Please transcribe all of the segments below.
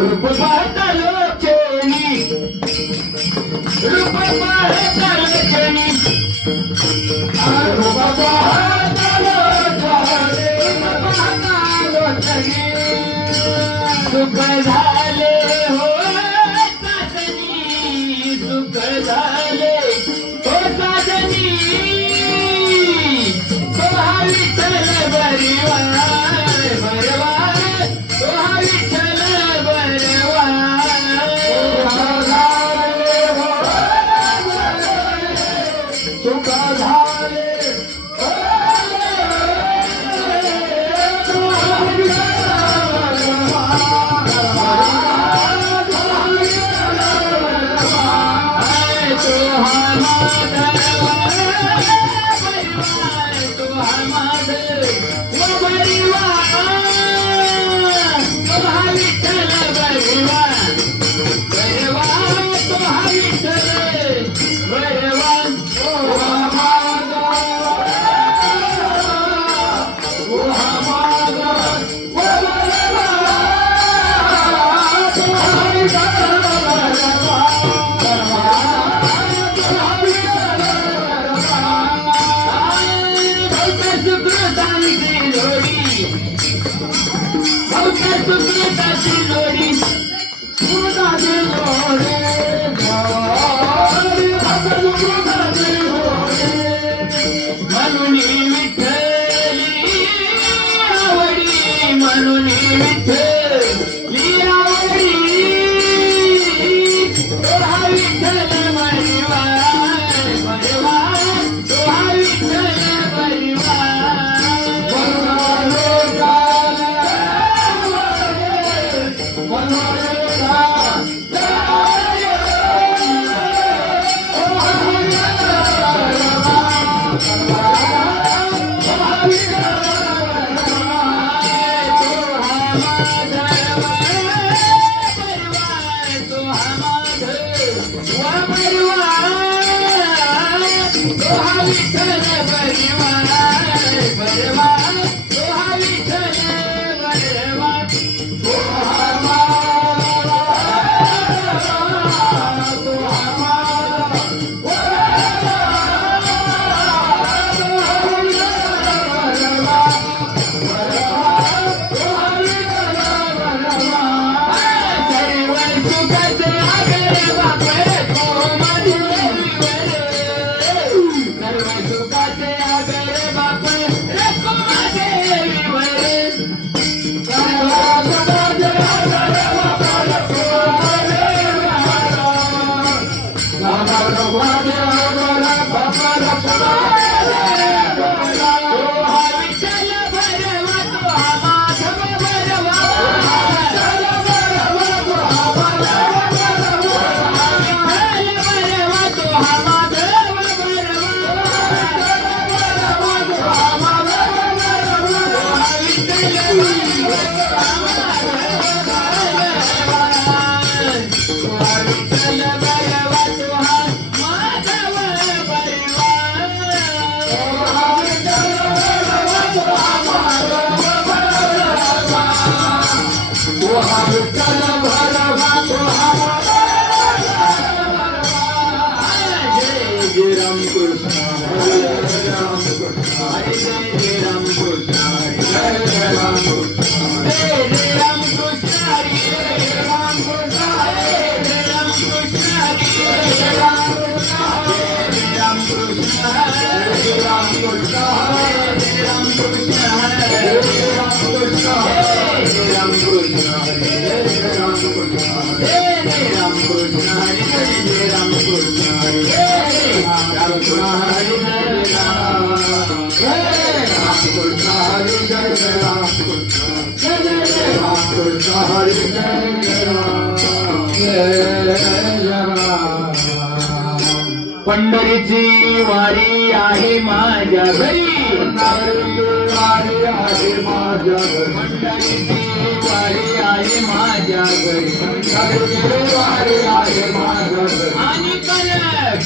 रूप पाहतालो चेनी रूप पाहतालो चेनी रूप पाहतालो चेनी सुख झाले हो साजनी सुख झाले हो साजनी तो हा विठ्ठल बरीवार बरवार तो हा Vitthal Hare Krishna, Hare Krishna, Hare Krishna. पंढरीची वारी आहे माझ्या घरी वारी आहे माझ्या घरी पंढरीची वारी आहे माझ्या घरी वारी आहे माझ्या घरी आणि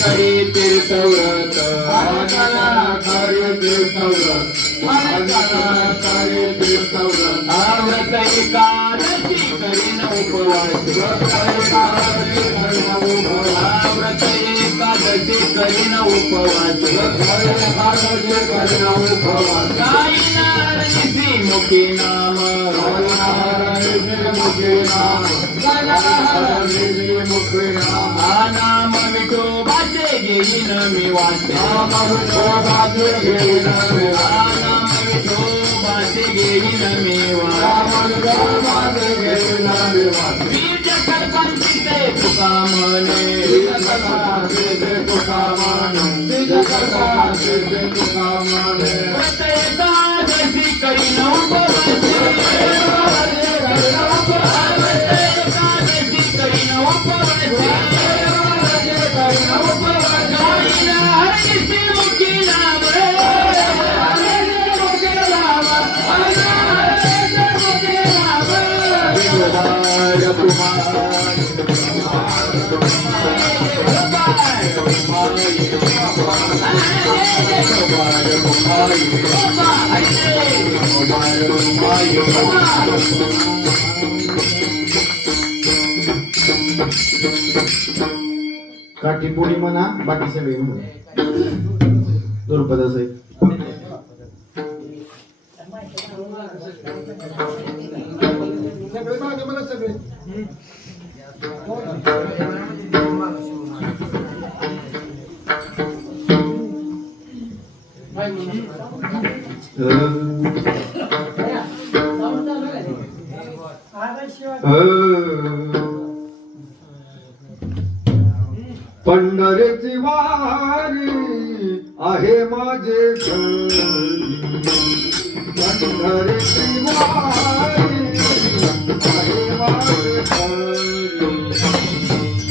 करी तीर्थव्रत कार्य तीर्थव्रत कार्य तीर्थव्रत व्रत एकादशी करीन उपवास व्रत एकादशी करीन उपवास काही नारळी मुखी नाम नाम विठोबाचे घेईन मी वाचे नाम विठोबाचे घेईन मी वाचे बीज कल्पांची ते तुका म्हणे व्रत एकादशी करीन उपवासी एकादशी करीन उपवासी हरिशी मुखी नाम काठीपुडी म्हणा बाकी सगळे म्हणा दुर्पदा साहेब सगळे मागे मला सगळे पंढरीची वारी आहे माझे घरी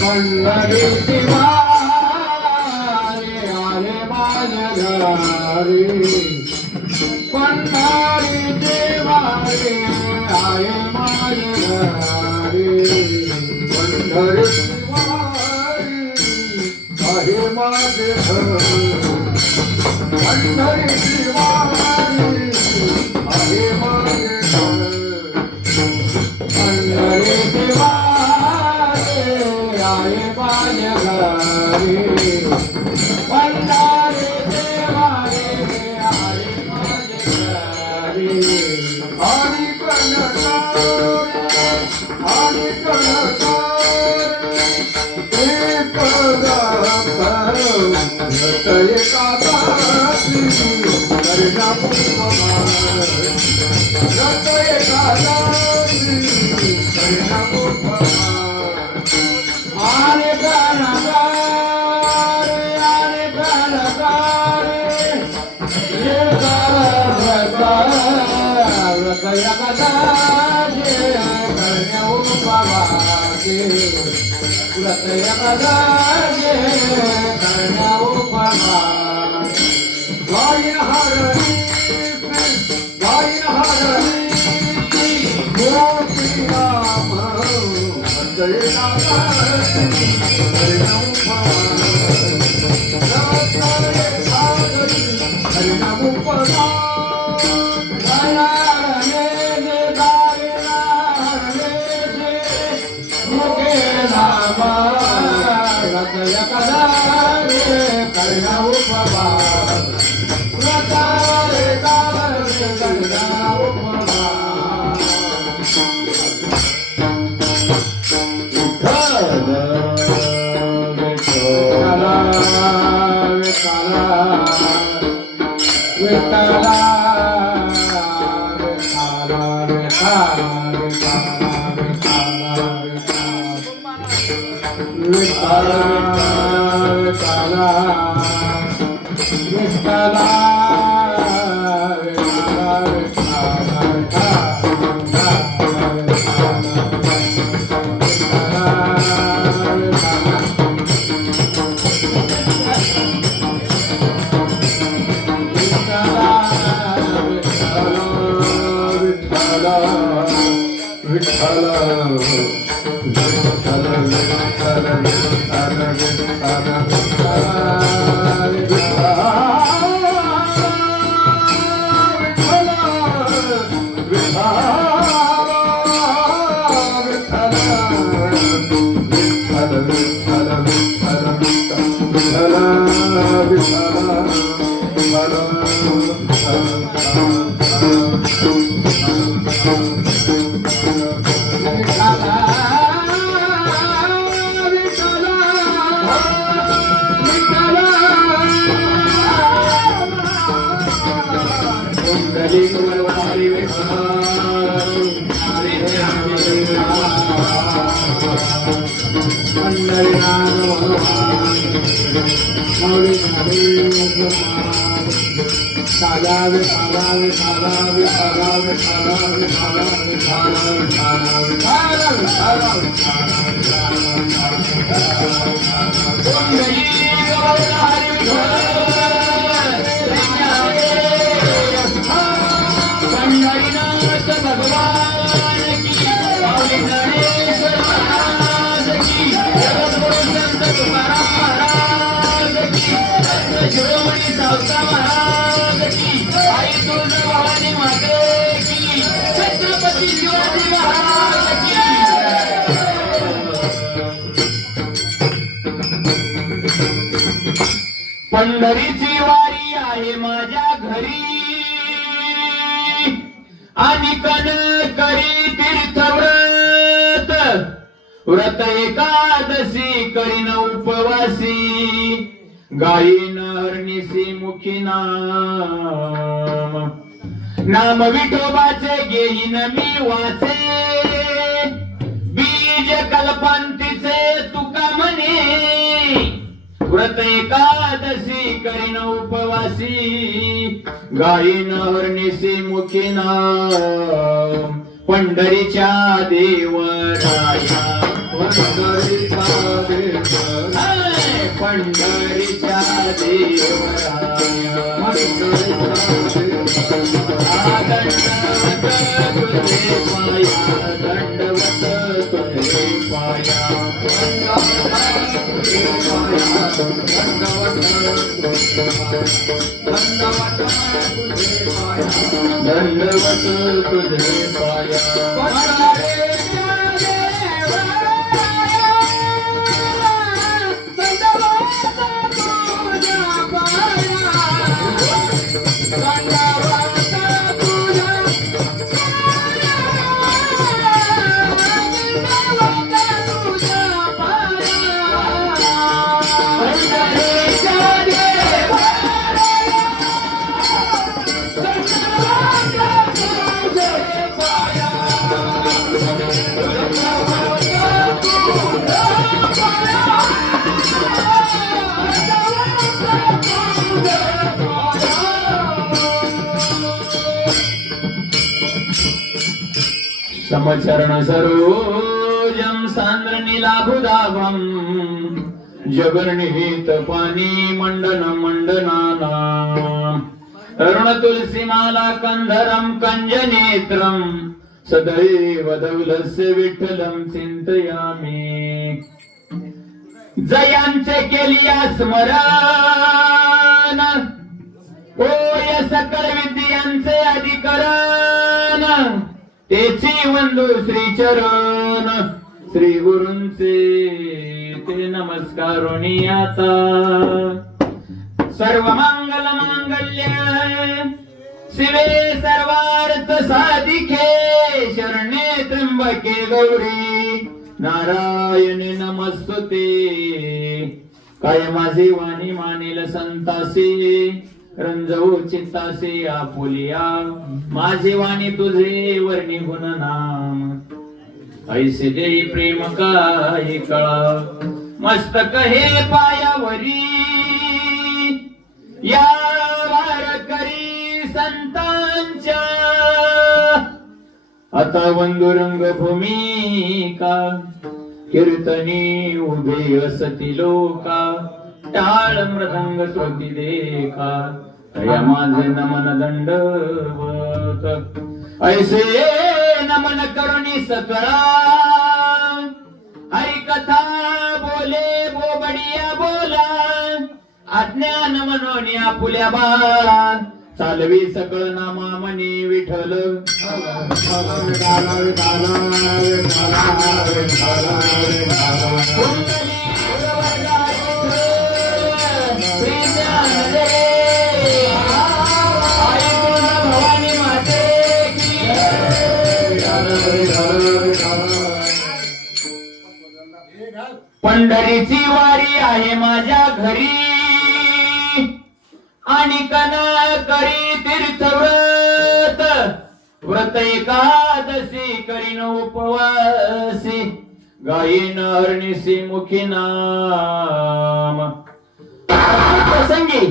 पंढरीची वारी आहे माझे घरी पंढरीची वारी आहे माझे घरी पंढरीची वारी आहे माझे घरी पंढरीची आहे माझे पंढरीची वारी आहे माझे पंढरीची वारी आहे माझे घरी पंढरीची वारी आहे माझे घरी हरी पंढरीची वारी आहे माझ्या घरी आणि कन करी तीर्थव्रत व्रत एकादशी करीन उपवासी गायीन हरनिसी मुखी नाम नाम विठोबाचे घेईन मी वाचे बीज कल्पांतीचे तुका म्हणे व्रत एकादशी करीन उपवासी गायीन हरनिसी मुखी नाम पंढरीच्या देवराया पंढरीच्या देवराया दंडवत तुझे पाया दंडवत तुझे पाया समचरण सरोजम सांद्र नीलाभुधावम जगन्निहित पाणी मंडन मंडनाना तरुण तुलसी माला कंधरम कंजनेत्रम सदैव धवलस्य विठ्ठलम चिंतयामि जयांचे केलिया स्मरण होय सकल विद्यांचे अधिकरण तेची वंदू श्री चरण श्री गुरूंचे ते नमस्कारोनी आता सर्व मंगल मांगल्य शिवे सर्वार्थ साधिके शरणे त्र्यंबके गौरी नारायणी नमस्तुते काय माझी वाणी मानेल संतासी रंजवू चित्तासी आपुलिया माझी वाणी तुझे वर्णी गुण नाम ऐसे देई प्रेम काय कळा मस्तक हे पायावरी या वारकरी संतांच्या आता वंदुरंग भूमिका कीर्तनी उभे असती लोका टाळ मृदंग श्रुती देखा तया माझे नमन दंडवत ऐसे नमन करुणी सकळा हरी कथा बोले बोबडिया बोला अज्ञान मनोनी आपुल्या बाळा चालवी सकळ नामा मनी विठ्ठल पंढरीची वारी आहे माझ्या घरी आणि कन करी तीर्थव्रत व्रत एकादशी करीन उपवासी गायीन हरणीसी मुखी नाम. प्रसंगी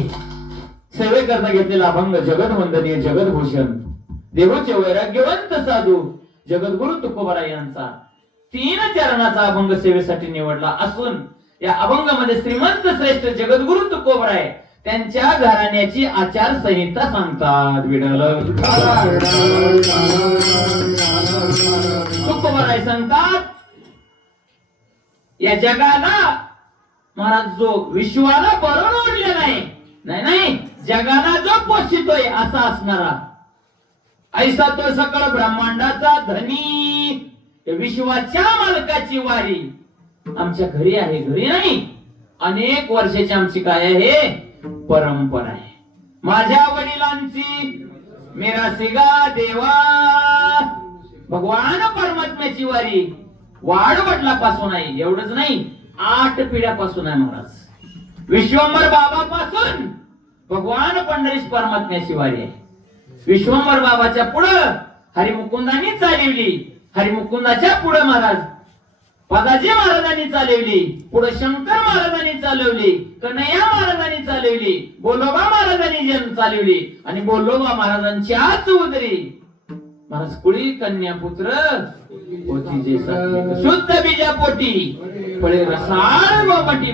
सेवे करता घेतलेला अभंग जगत वंदनीय जगदभूषण देवचे वैराग्यवंत साधू जगद्गुरु तुकोबरा यांचा 3 चरणाचा अभंग सेवेसाठी निवडला असून या अभंगामध्ये श्रीमंत श्रेष्ठ जगद्गुरु तुकोबराय त्यांच्या घराण्याची आचारसंहिता सांगतात. विडल तुकोबराय सांगतात या जगाला महाराज जो विश्वाला बरोबर ओढले नाही जगाला जो पोषितोय असा असणारा ऐसा तो सकळ ब्रह्मांडाचा धनी विश्वाच्या मालकाची वारी आमच्या घरी आहे. घरी नाही अनेक वर्षाची आमची काय आहे परंपरा आहे. माझ्या वडिलांची मिरासिगा देवा भगवान परमात्म्याची वारी वाडवडिलापासून आहे. एवढंच नाही 8 पिढ्यापासून आहे महाराज. विश्वंभर बाबापासून भगवान पंढरीश परमात्म्याची वारी आहे. विश्वंभर बाबाच्या पुढं हरिमुकुंदांनी चालवली. हरिमुकुंदाच्या पुढे महाराज पदाजी महाराजांनी चालवली. पुढे शंकर महाराजांनी चालवली. कन्हैया महाराजांनी चालवली. बोलोबा महाराजांनी चालवली आणि बोलोबा महाराजांच्याच उदरी महाराज कुळी कन्या पुत्र होती जे शुद्ध बीजा पोटी पळे रसाळ गोपटी.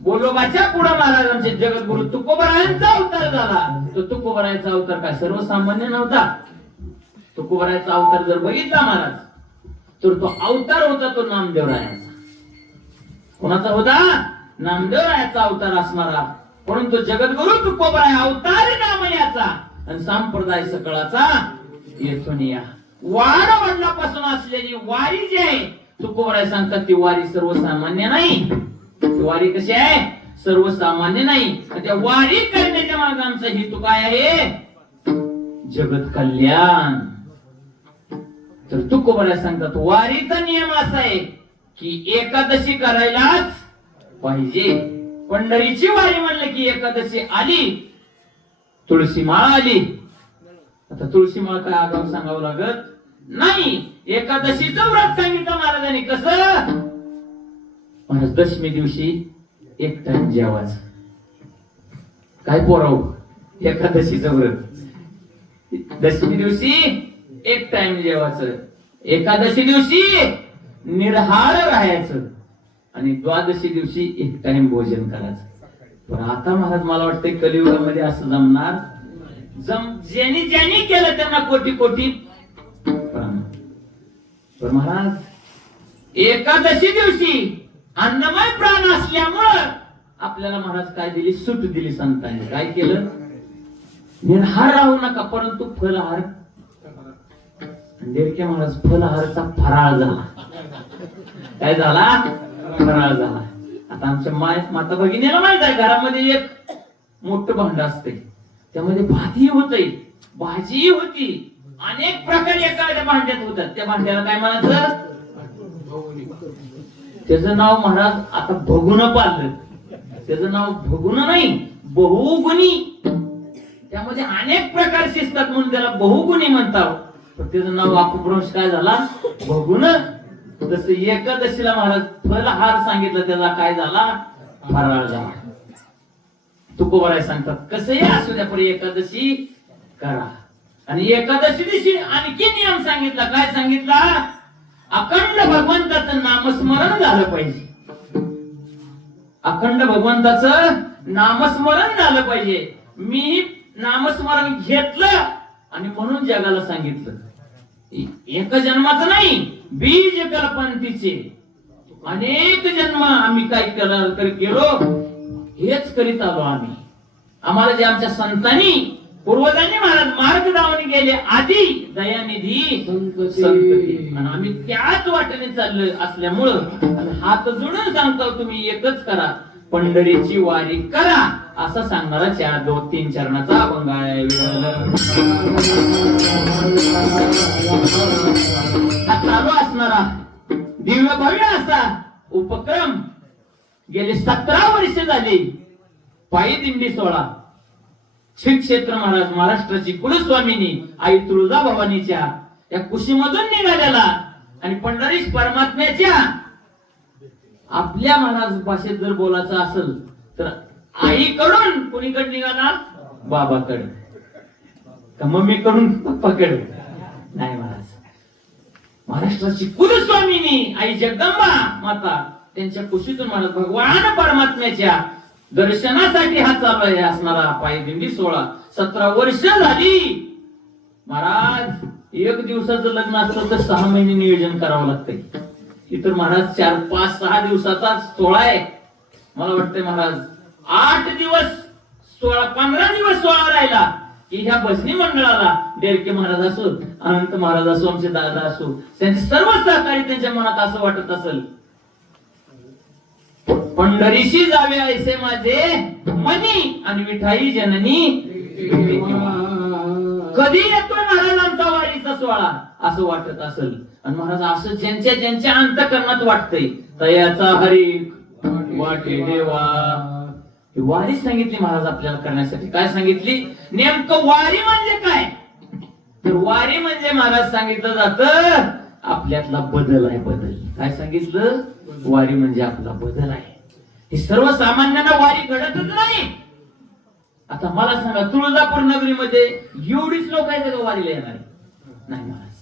बोलोबाच्या पुढे महाराजांचे जगद्गुरु तुकोबरायांचा अवतार झाला. तो तुकोबरायांचा अवतार काय सर्वसामान्य नव्हता. तुकोबरायांचा अवतार जर बघितला महाराज तर तो अवतार होता तो नामदेवरायाचा. कोणाचा होता नामदेवरायाचा अवतार असणारा. परंतु जगद्गुरु तुकोबराय अवतार नामयाचा आणि संप्रदाय सकळाचा येथून या वाडवडिलापासून असलेली वारी जी आहे तुकोबराय सांगतात ती वारी सर्वसामान्य नाही. ती वारी कशी आहे सर्वसामान्य नाही. त्या वारी करण्याच्या मागे आमचा हेतू काय आहे जगत कल्याण. तर तुकोबराय सांगतात वारीचा नियम असा आहे की एकादशी करायलाच पाहिजे. पंढरीची वारी म्हणलं की एकादशी आली तुळशी माळ आली. आता तुळशी माळ काय आगाव सांगावं लागत नाही. एकादशीचं व्रत सांगितलं महाराजांनी. कसं महाराज दशमी दिवशी एक टाइम जेवायचं. काय पोराव एकादशीचं व्रत दशमी दिवशी एक टाइम जेवायचं. एकादशी दिवशी निरहाळ राहायचं आणि द्वादशी दिवशी एक टाइम भोजन करायचं. पण आता महाराज मला वाटतं कलियुगामध्ये असं जमणार ज्यांनी ज्यांनी केलं त्यांना कोटी कोटी प्रणाम. पण महाराज एकादशी दिवशी अन्नमय प्राण असल्यामुळं आपल्याला महाराज काय दिली सूट दिली संतांनी. काय केलं निरहार राहू नका परंतु फलहार. देरके महाराज फलहारचा फराळ झाला. काय झाला फराळ झाला. आता आमच्या माता भगिनीला माहित आहे घरामध्ये एक मोठं भांड असते त्यामध्ये भातही होते भाजी होती अनेक प्रकार एका भांड्यात होतात. त्या भांड्याला काय म्हणायचं त्याचं नाव महाराज आता भगुन पाळलं. त्याचं नाव भगुन नाही बहुगुणी. त्यामध्ये अनेक प्रकार शिजतात म्हणून त्याला बहुगुणी म्हणतात. पण त्याचं नाव अपभ्रंश काय झाला भगुन. जसं एकादशीला महाराज फलहार सांगितलं त्याला काय झाला फराळ झाला. तुकोबराय सांगतात कसंही असू द्या पण एकादशी करा. आणि एकादशी दिवशी आणखी नियम सांगितला. काय सांगितला अखंड भगवंताचं नामस्मरण झालं पाहिजे. अखंड भगवंताचं नामस्मरण झालं पाहिजे. मी नामस्मरण घेतलं आणि म्हणून जगाला सांगितलं. एक जन्माचं नाही बीज कल्पंतीचे अनेक जन्म आम्ही काय केलो हेच करीत आलो आम्ही. आम्हाला जे आमच्या संतांनी पूर्वजांनी महाराज मार्ग दावून गेले आधी दयानिधी संतती आणि आम्ही त्याच वाटेने चाललो असल्यामुळं हात जोडून सांगतो तुम्ही एकच करा पंढरीची वारी करा असं सांगणारा 2-3 चरणाचा अभंग आहे. हा चालू असणारा दिव्य भव्य असा उपक्रम गेले 17 वर्ष झाली. पायी दिंडी सोहळा श्री क्षेत्र महाराज महाराष्ट्राची कुलस्वामिनी आई तुळजाभवानीच्या या कुशीमधून निघालेला आणि पंढरीश परमात्म्याच्या आपल्या महाराज भाषेत जर बोलायचं असेल तर आईकडून कुणीकडे निघाला? बाबाकडे का मम्मीकडून पप्पाकडे? नाही महाराज, महाराष्ट्राची कुलस्वामिनी आई जगदंबा माता त्यांच्या कुशीतून महाराज भगवान परमात्म्याच्या दर्शनासाठी हा चालू आहे असणारा पायी दिंडी सोहळा. 17 वर्ष झाली. महाराज एक दिवसाचं लग्न असलं तर 6 महिने नियोजन करावं लागतंय. इतर महाराज 4, 5, 6 दिवसाचा सोहळा आहे. मला वाटतंय महाराज 8 दिवस सोहळा, 15 दिवस सोहळा राहिला की ह्या भजनी मंडळाला डेरके महाराज असो, अनंत महाराज असो, आमचे दादा असो, त्यांचे सर्व सहकारी त्यांच्या मनात असं वाटत असेल पंढरीशी जावे ऐसे माझे मनी आणि विठाई जननी. कधी येतोय महाराज आमचा वारीचा सोहळा असं वाटत असेल. आणि महाराज असं ज्यांच्या ज्यांच्या अंतःकरणात वाटतंय तयाचा हरी वाटे देवा. वारी सांगितली महाराज आपल्याला करण्यासाठी. काय सांगितली? नेमकं वारी म्हणजे काय? तर वारी म्हणजे महाराज सांगितलं जातं आपल्यातला बदल आहे. बदल काय सांगितलं? वारी म्हणजे आपला बदल आहे. हे सर्वसामान्यांना वारी घडतच नाही. आता मला सांगा, तुळजापूर नगरीमध्ये एवढीच लोक आहेत का वारीला येणार? नाही महाराज,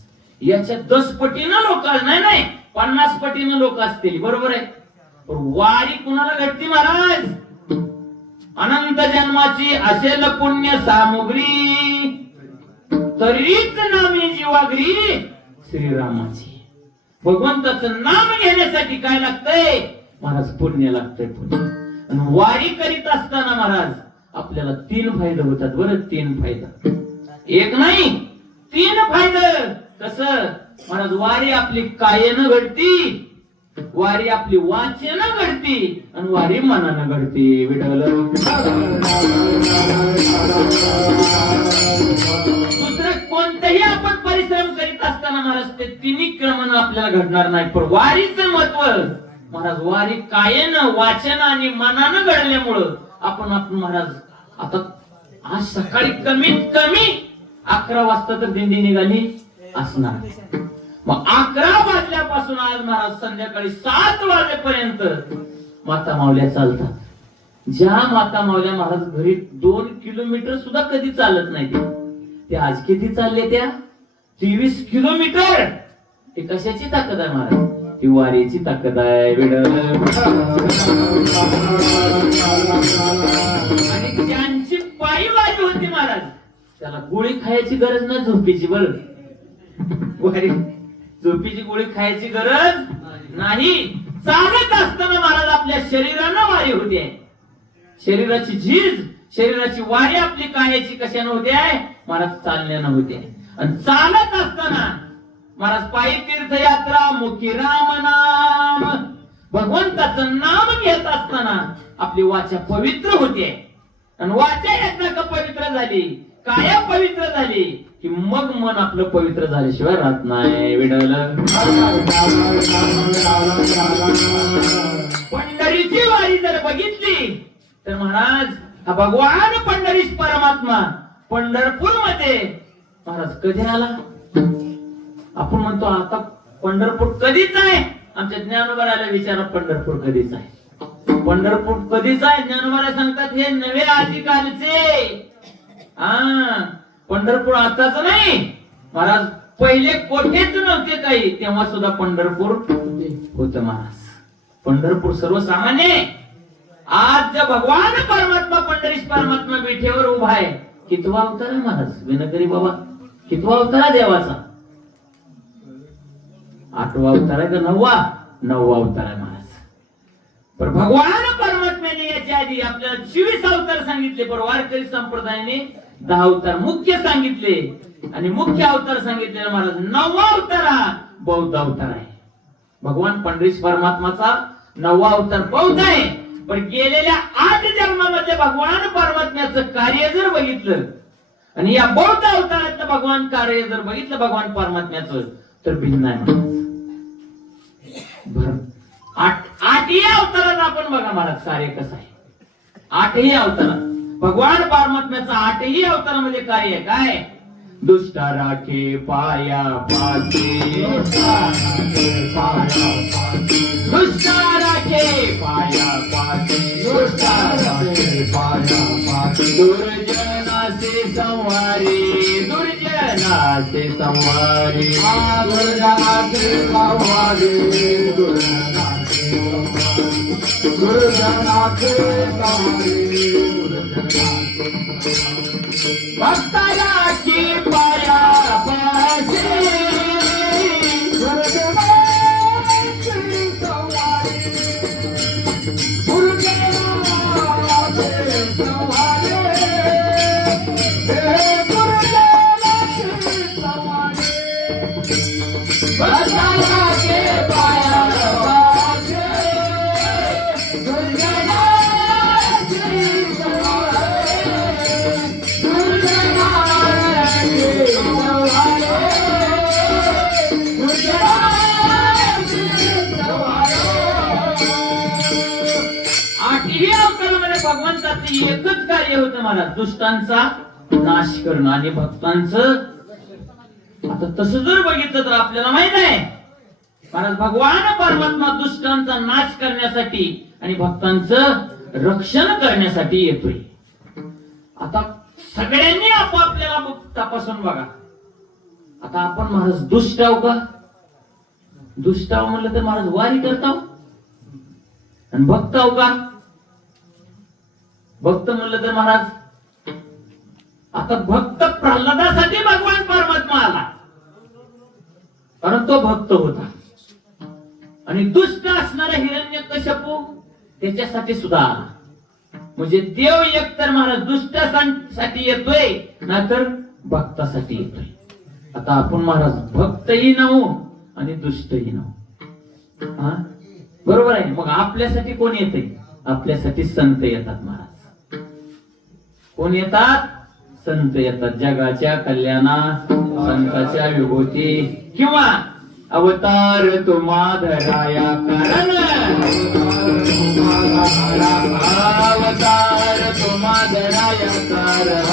याच्या 10 पटीनं लोक, नाही 50 पटीनं लोक असतील. बरोबर आहे. पण वारी कुणाला घडती महाराज? अनंत जन्माची असेल पुण्य सामुग्री तरीच नामी जीवाग्री श्रीरामाची. भगवंताचं नाम घेण्यासाठी काय लागतंय महाराज? पुण्य लागतंय. पुण्य. आणि वारी करीत असताना महाराज आपल्याला 3 फायदे होतात. बरं, 3 फायदा, एक नाही 3 फायदे. कसं महाराज? वारी आपली कायेनं घडती, वारी आपली वाचेनं घडती आणि वारी मनानं घडती. विठ्ठल दुसरं कोणतेही आपण परिश्रम करीत असताना महाराज ते 3 क्रमानं आपल्याला घडणार नाही. पण वारीचं महत्व महाराज, वारी कायेनं वाचेनं आणि मनानं घडल्यामुळं आपण महाराज आता आज सकाळी कमीत कमी 11 वाजता तर दिंडी निघाली असणार. मग 11 वाजल्यापासून आज महाराज संध्याकाळी 7 वाजेपर्यंत माता माऊल्या चालतात. ज्या माता माऊल्या महाराज घरी 2 किलोमीटर सुद्धा कधी चालत नाही ते आज किती चालले? त्या 23 किलोमीटर. ते कशाची ताकद आहे महाराज? ती वारीची ताकद आहे. आणि ज्यांची पायी वारी होती महाराज त्याला गोळी खायची गरज नाही, झोपेची. बरं, वारी झोपेची गोळी खायची गरज नाही. चालत असताना महाराज आपल्या शरीरानं वारी होते. शरीराची झीज, शरीराची वारी आपली कायाची कशानं होते महाराज? चालण्यानं होते. आणि चालत असताना महाराज पायी तीर्थयात्रा, मुखी राम नाम, भगवंताचं नाम घेत असताना आपली वाचा पवित्र होते. आणि वाचा एकदा का पवित्र झाली, काया पवित्र झाली की मग मन आपलं पवित्र झाल्याशिवाय राहत नाही. विडल पंढरीची वारी जर बघितली तर महाराज हा भगवान पंढरीश परमात्मा पंढरपूर मध्ये महाराज कधी आला? आपण म्हणतो आता पंढरपूर कधीच आहे. आमच्या ज्ञानोबाला विचारा पंढरपूर कधीच आहे? पंढरपूर कधीच आहे? ज्ञानोबाला सांगतात हे नवे आदिकालचे. पंढरपूर आताच नाही महाराज. पहिले कोठेच नव्हते काही, तेव्हा सुद्धा पंढरपूर होत महाराज. पंढरपूर सर्वसामान्य. आज भगवान परमात्मा पंढरीश परमात्मा विठेवर उभा आहे. कितवा अवतार आहे महाराज? विनकरी बाबा, कितवा अवतार आहे देवाचा? 8वा अवतार आहे का 9वा? 9वा अवतार आहे महाराज. पण भगवान परमात्म्याने याच्या आधी आपल्याला 24 अवतार सांगितले. पण वारकरी संप्रदायाने 10 अवतार मुख्य सांगितले. आणि मुख्य अवतार सांगितलेला महाराज 9वा अवतार हा बौद्ध अवतार आहे. भगवान पंढरीश परमात्माचा 9वा अवतार बौद्ध आहे. पण गेलेल्या 8 जन्मामध्ये भगवान परमात्म्याचं कार्य जर बघितलं आणि या बौद्ध अवतारातलं भगवान कार्य जर बघितलं भगवान परमात्म्याचं तर भिन्न आहे. आठही अवतारात आपण बघा महाराज कार्य कसं आहे. आठही अवतारात भगवान परमात्म्याचं आठही अवतारामध्ये कार्य आहे काय. दुष्टा राखे पाया पाचे, दुष्टा राखे पाया पाचे, दुर्जनाचे संवारी, दुर्जनाचे संवारी, भक्ताला की पाया पाचे, भगवंताचे एकच कार्य होतं मला, दुष्टांचा नाश करणं आणि भक्तांचं. आता तसं जर बघितलं तर आपल्याला माहित आहे महाराज भगवान परमात्मा दुष्टांचा नाश करण्यासाठी आणि भक्तांचं रक्षण करण्यासाठी येतोय. आता सगळ्यांनी आपापल्याला तपासून बघा. आता आपण महाराज दुष्ट आहो का. दुष्ट आहो म्हणलं तर महाराज वारी करताव आणि भक्त आहो का. भक्त म्हणलं तर महाराज आता भक्त प्रल्हादासाठी भगवान परमात्मा आला कारण तो भक्त होता आणि दुष्ट असणारा हिरण्यकश्यपू त्याच्यासाठी सुद्धा आला. म्हणजे देव एकतर महाराज दुष्टासाठी येतोय नाहीतर भक्तासाठी येतोय. आता आपण महाराज भक्तही नव्हू आणि दुष्टही नव्हू. बरोबर आहे. मग आपल्यासाठी कोण येते. आपल्यासाठी संत येतात महाराज. कोण येतात. संत येतात. जगाच्या कल्याणा संताच्या विभूती किंवा अवतार तुम्हा धराया कारण, अवतार तुम्हा धराया कारण,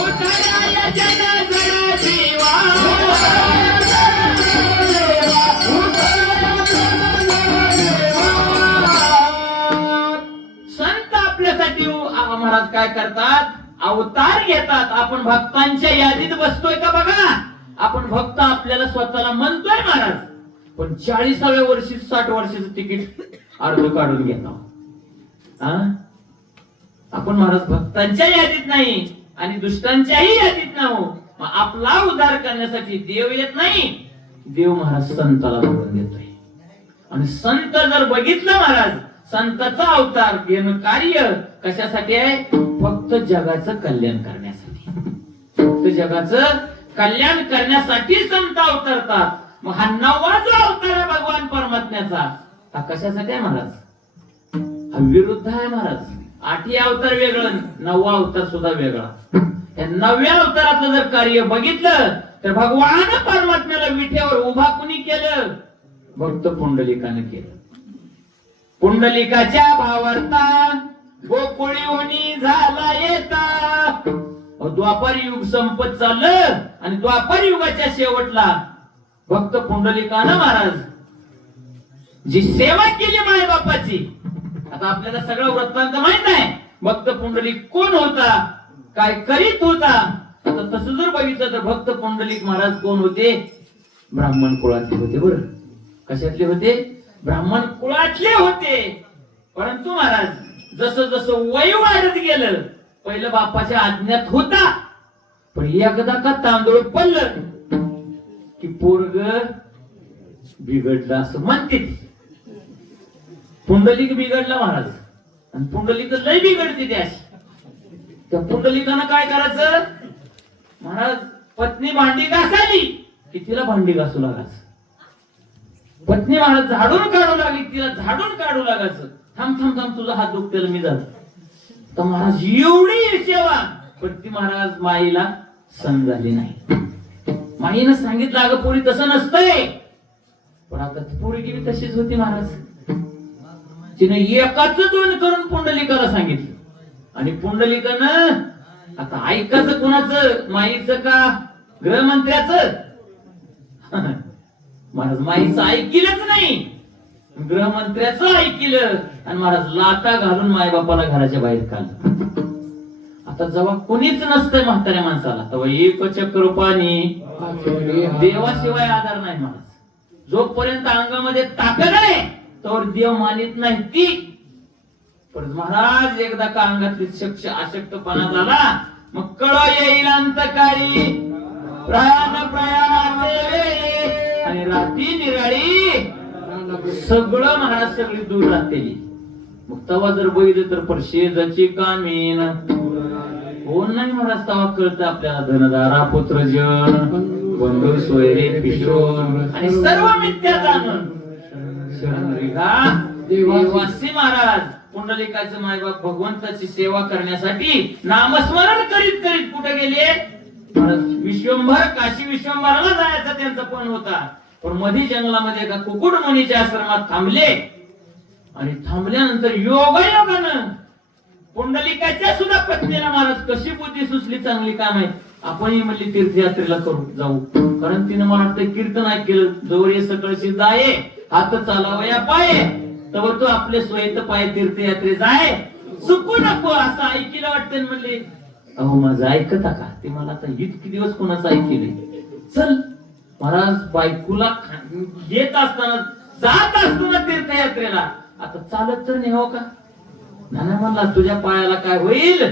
उतराया जन जन जीवा, संत आपल्यासाठी महाराज काय करतात. अवतार घेतात. आपण भक्तांच्या यादीत बसतोय का बघा. आपण भक्त आपल्याला स्वतःला म्हणतोय महाराज पण 40व्या वर्षी 60 वर्षाचं तिकीट अर्ध काढून घेतो. आपण महाराज भक्तांच्या यादीत नाही आणि दुष्टांच्याही यादीत नाही. आपला उद्धार करण्यासाठी देव येत नाही. देव महाराज संताला बघून देतोय आणि संत जर बघितलं महाराज संताचा अवतार घेणं कार्य कशासाठी आहे. फक्त जगाचं कल्याण करण्यासाठी. फक्त जगाचं कल्याण करण्यासाठी संत अवतरतात. मग हा 9वा जो अवतार आहे भगवान परमात्म्याचा हा कशासाठी आहे महाराज. हा विरुद्ध आहे महाराज. 8ही अवतार वेगळं 9वा अवतार सुद्धा वेगळा. या 9व्या अवतारातलं जर कार्य बघितलं तर भगवान परमात्म्याला विठ्यावर उभा कुणी केलं. भक्त पुंडलिकाने केलं. पुंडलिकाच्या भावार्था गोकुळी होणी झाला येता. द्वापार युग संपत चाललं आणि द्वापार युगाच्या शेवटला भक्त पुंडलिकानं महाराज जी सेवा केली माय बापाची. आता आपल्याला सगळं वृत्तांत माहित आहे. भक्त पुंडलिक कोण होता काय करीत होता. आता तसं जर बघितलं तर भक्त पुंडलिक महाराज कोण होते. ब्राह्मण कुळातले होते. बरं कशातले होते. ब्राह्मण कुळातले होते. परंतु महाराज जसं जसं वय वाढत गेलं पहिलं बापाच्या आज्ञात होता पण एकदा का तांदूळ पडलं की पोरग बिघडलं असं म्हणते. पुंडलिक बिघडला महाराज आणि पुंडलिक लय बिघडते त्या पुंडलिकानं काय करायचं महाराज. पत्नी भांडी घासाली की तिला भांडी घासू लागायचं. पत्नी महाराज झाडून काढू लागली तिला झाडून काढू लागायचं. थांब थांब थांब तुझा हात दुखतेला मी जातो. तर महाराज एवढी सेवा पण ती महाराज माईला सण झाली नाही. माईनं सांगितलं अगं पोरी तसं नसतंय. पण आता ती पोरगी बी तशीच होती महाराज. तिने एकाच दोन करून पुंडलिकाला सांगितलं आणि पुंडलिकानं आता ऐकायचं कुणाचं, माईचं का गृहमंत्र्याचं? महाराज माईचं ऐकिलंच नाही, गृहमंत्र्याचं ऐकिलं आणि महाराज लाटा घालून मायबापाला घराच्या बाहेर काढलं. आता जेव्हा कोणीच नसतंय म्हाताऱ्या माणसाला तेव्हा एकच कृपानी देवाशिवाय आधार नाही महाराज. जोपर्यंत अंगामध्ये ताकद आहे तोवर देव मानित नाही ती. पण महाराज एकदा का अंगातली अशक्तपणा झाला मग कळ येईल अंतकाळी प्रयाणाचे वेळी आणि रात्री निराळी सगळं महाराज सगळी दूर राहतेली. मग तवा जर बघितलं तर परशेजाची कामीन कोण नाही महाराज. तवा कळतं आपल्याला धनदारा पुत्रजन बंधू सोयरे पिशोन आणि सर्व मिथ्या जाणून देवासी महाराज पुंडलिकाचं मायबाप भगवंताची सेवा करण्यासाठी नामस्मरण करीत करीत कुठे गेले महाराज? विश्वंभर काशी विश्वंभराला जायचा त्यांचा पण होता. पण मध्ये जंगलामध्ये एका कुकुट मुनीच्या आश्रमात थांबले आणि थांबल्यानंतर योगायोगानं पुंडलिकाच्या सुद्धा पत्नीला महाराज कशी बुद्धी सुचली चांगली काम आहे, आपणही म्हणली तीर्थयात्रेला करू जाऊ. कारण तिने मला वाटतं कीर्तन ऐकलं, जवळ सकळशी जाये हात चालावया पाये तर तो आपले स्वयंत पाय तीर्थयात्रे जाय चुकू नको असं ऐकलं वाटतं. म्हणले अहो माझं ऐकता का? ते मला आता इतके दिवस कोणाचं ऐकले. चल महाराज बायकोला येत असताना जात असताना तीर्थयात्रेला आता चालत तर नाही हो का? नाना म्हणला तुझ्या पायाला काय होईल?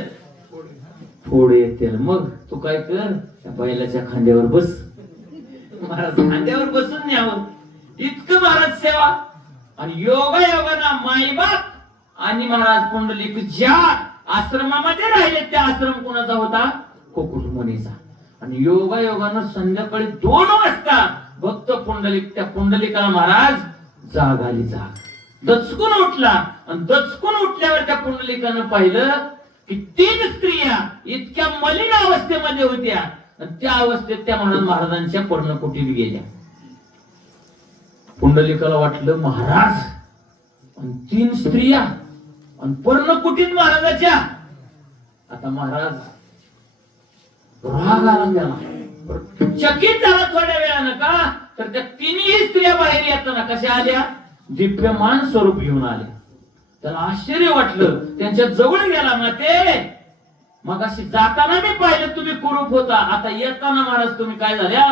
फोड येतील. मग तू काय कर त्या बैलाच्या खांद्यावर बस. महाराज खांद्यावर बसून न्यावं इतकं महाराज सेवा आणि योगायोगाना माईबाप आणि महाराज पुंडलिक ज्या आश्रमामध्ये राहिले त्या आश्रम कोणाचा होता? कुकुट मुनीचा. आणि योगायोगानं संध्याकाळी 2 वाजता भक्त पुंडलिक त्या पुंडलिकाला महाराज जाग आली. जाग दचकून उठला आणि दचकून उठल्यावर त्या पुंडलिकानं पाहिलं की 3 स्त्रिया इतक्या मलिन अवस्थेमध्ये होत्या आणि त्या अवस्थेत त्या महाराजांच्या पर्णकुटीत गेल्या. पुंडलिकाला वाटलं महाराज आणि 3 स्त्रिया आणि पर्णकुटीत महाराजाच्या. आता महाराज राग आला त्याला, चकित झाला थोड्या वेळानं. का तर त्या 3ही स्त्रिया बाहेर येताना कशा आल्या? दिव्यमान स्वरूप घेऊन आले. त्याला आश्चर्य वाटलं, त्यांच्या जवळ गेला. माते मग अशी जाताना मी पाहिलं तुम्ही कुरूप होता, आता येताना महाराज तुम्ही काय झाल्या?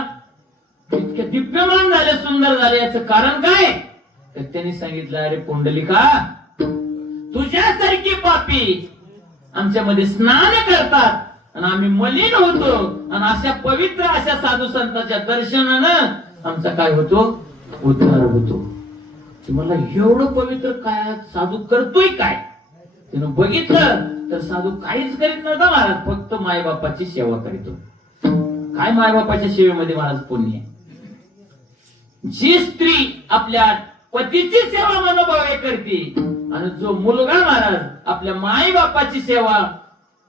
इतके दिव्यमान झाले, सुंदर झाले. याचं कारण काय? तर त्यांनी सांगितलं अरे पुंडलिका तुझ्यासारखी पापी आमच्यामध्ये स्नान करतात आणि आम्ही मलिन होतो आणि अशा पवित्र अशा साधू संतांच्या दर्शनानं आमचा काय होतो? उद्धार होतो. तुम्हाला एवढं पवित्र काय साधू करतोय काय? त्यानं बघितलं तर साधू काहीच करीत नव्हता महाराज, फक्त मायबापाची सेवा करीतो. काय मायबापाच्या सेवेमध्ये महाराज पुण्य? जी स्त्री आपल्या पतीची सेवा मनोभावे करते आणि जो मुलगा महाराज आपल्या माई बापाची सेवा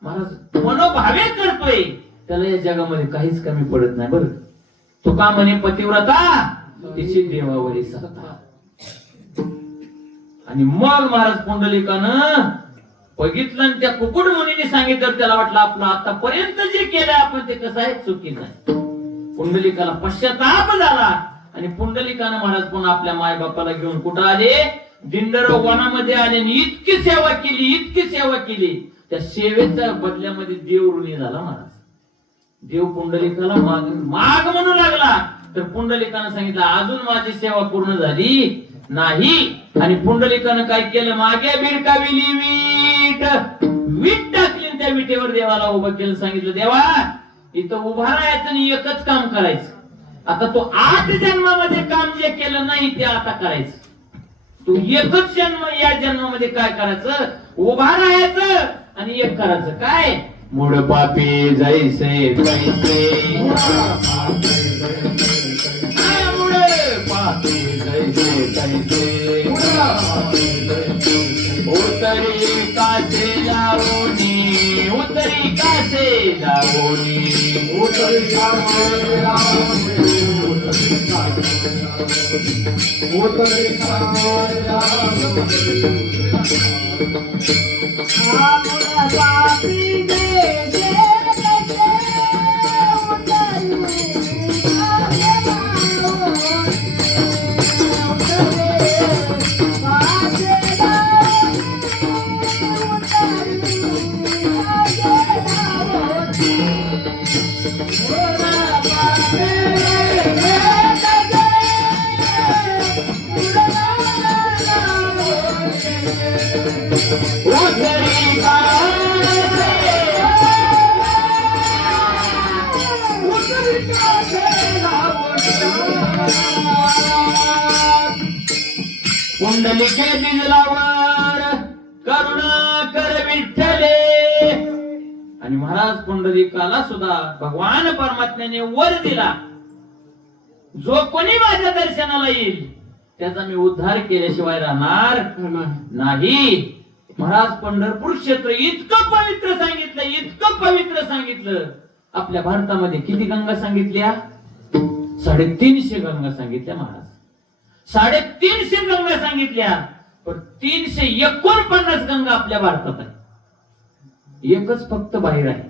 महाराज मनोभावे करतोय त्याला या जगामध्ये काहीच कमी पडत नाही. बरं तुका म्हणे पतिव्रता तिची देवावरी सत्ता. आणि मग महाराज पुंडलिकानं बघितलं आणि त्या कुकुट मुनीने सांगितलं. त्याला वाटलं आपलं आतापर्यंत जे केलंय आपण ते कसं आहे? चुकीचं आहे. पुंडलिकाला पश्चाताप झाला आणि पुंडलिकानं महाराज पुन्हा आपल्या मायबापाला घेऊन कुठं आले? दिंडर वनामध्ये आले आणि इतकी सेवा केली, इतकी सेवा केली. त्या सेवेच्या बदल्यामध्ये देव ऋणी झाला महाराज. देव पुंडलिकाला माग म्हणू लागला. तर पुंडलिकानं सांगितलं अजून माझी सेवा पूर्ण झाली नाही. आणि पुंडलिकानं काय केलं? मागे बिडकाविली वीट टाकली त्या विटेवर देवाला उभं केलं. सांगितलं देवा इथं उभा राहायचं आणि एकच काम करायचं. आता तो 8 जन्मामध्ये काम जे केलं नाही ते आता करायचं. तू एकच जन्म या जन्मामध्ये काय करायचं? उभा राहायचं आणि एक करायचं. काय? मूळ पापी जैसे तैसे, मूळ पापी जैसे तैसे, उतरी कासे लावणी, उतरी कासे लावणी, उतरी कासे लावणी, कुंडलिके दिजलावर करुणा कर विठ्ठले. आणि महाराज पुंडलिकाला सुद्धा भगवान परमात्म्याने वर दिला, जो कोणी माझ्या दर्शनाला येईल त्याचा मी उद्धार केल्याशिवाय राहणार नाही. महाराज पंढरपूर क्षेत्र इतकं पवित्र सांगितलं, इतकं पवित्र सांगितलं. आपल्या भारतामध्ये किती गंगा सांगितल्या? 350 गंगा सांगितल्या महाराज. 350 गंगा सांगितल्या, पण 349 गंगा आपल्या भारतात आहे. एकच फक्त बाहेर आहे,